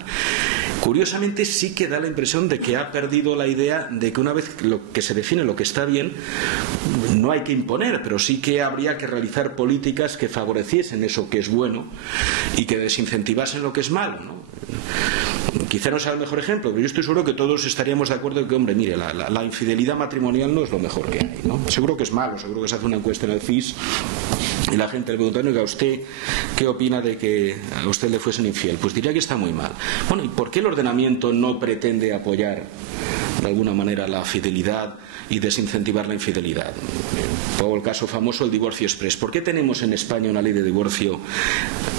Curiosamente sí que da la impresión de que ha perdido la idea de que una vez lo que se define lo que está bien, no hay que imponer, pero sí que habría que realizar políticas que favoreciesen eso que es bueno y que desincentivasen lo que es malo, ¿no? Quizá no sea el mejor ejemplo, pero yo estoy seguro que todos estaríamos de acuerdo en que, hombre, mire, la infidelidad matrimonial no es lo mejor que hay, ¿no? Seguro que es malo, seguro que se hace una encuesta en el CIS y la gente le pregunta, oiga, ¿usted qué opina de que a usted le fuesen infiel? Pues diría que está muy mal. Bueno, ¿y por qué el ordenamiento no pretende apoyar de alguna manera la fidelidad y desincentivar la infidelidad? Pongo el caso famoso del divorcio exprés. ¿Por qué tenemos en España una ley de divorcio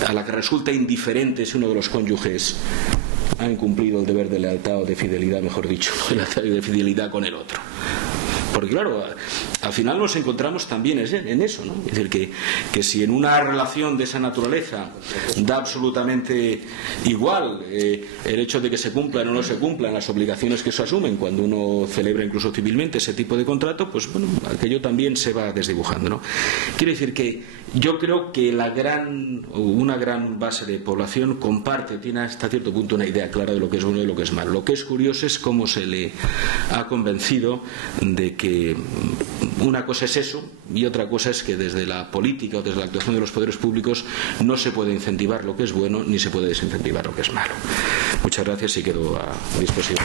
a la que resulta indiferente si uno de los cónyuges ha incumplido el deber de lealtad o de fidelidad, mejor dicho, de fidelidad con el otro? Porque claro, al final nos encontramos también en eso, ¿no? Es decir, que si en una relación de esa naturaleza da absolutamente igual el hecho de que se cumplan o no se cumplan las obligaciones que se asumen cuando uno celebra incluso civilmente ese tipo de contrato, pues bueno, aquello también se va desdibujando, ¿no? Quiero decir que yo creo que una gran base de población comparte, tiene hasta cierto punto una idea clara de lo que es bueno y de lo que es malo. Lo que es curioso es cómo se le ha convencido de que una cosa es eso y otra cosa es que desde la política o desde la actuación de los poderes públicos no se puede incentivar lo que es bueno ni se puede desincentivar lo que es malo. Muchas gracias y quedo a disposición.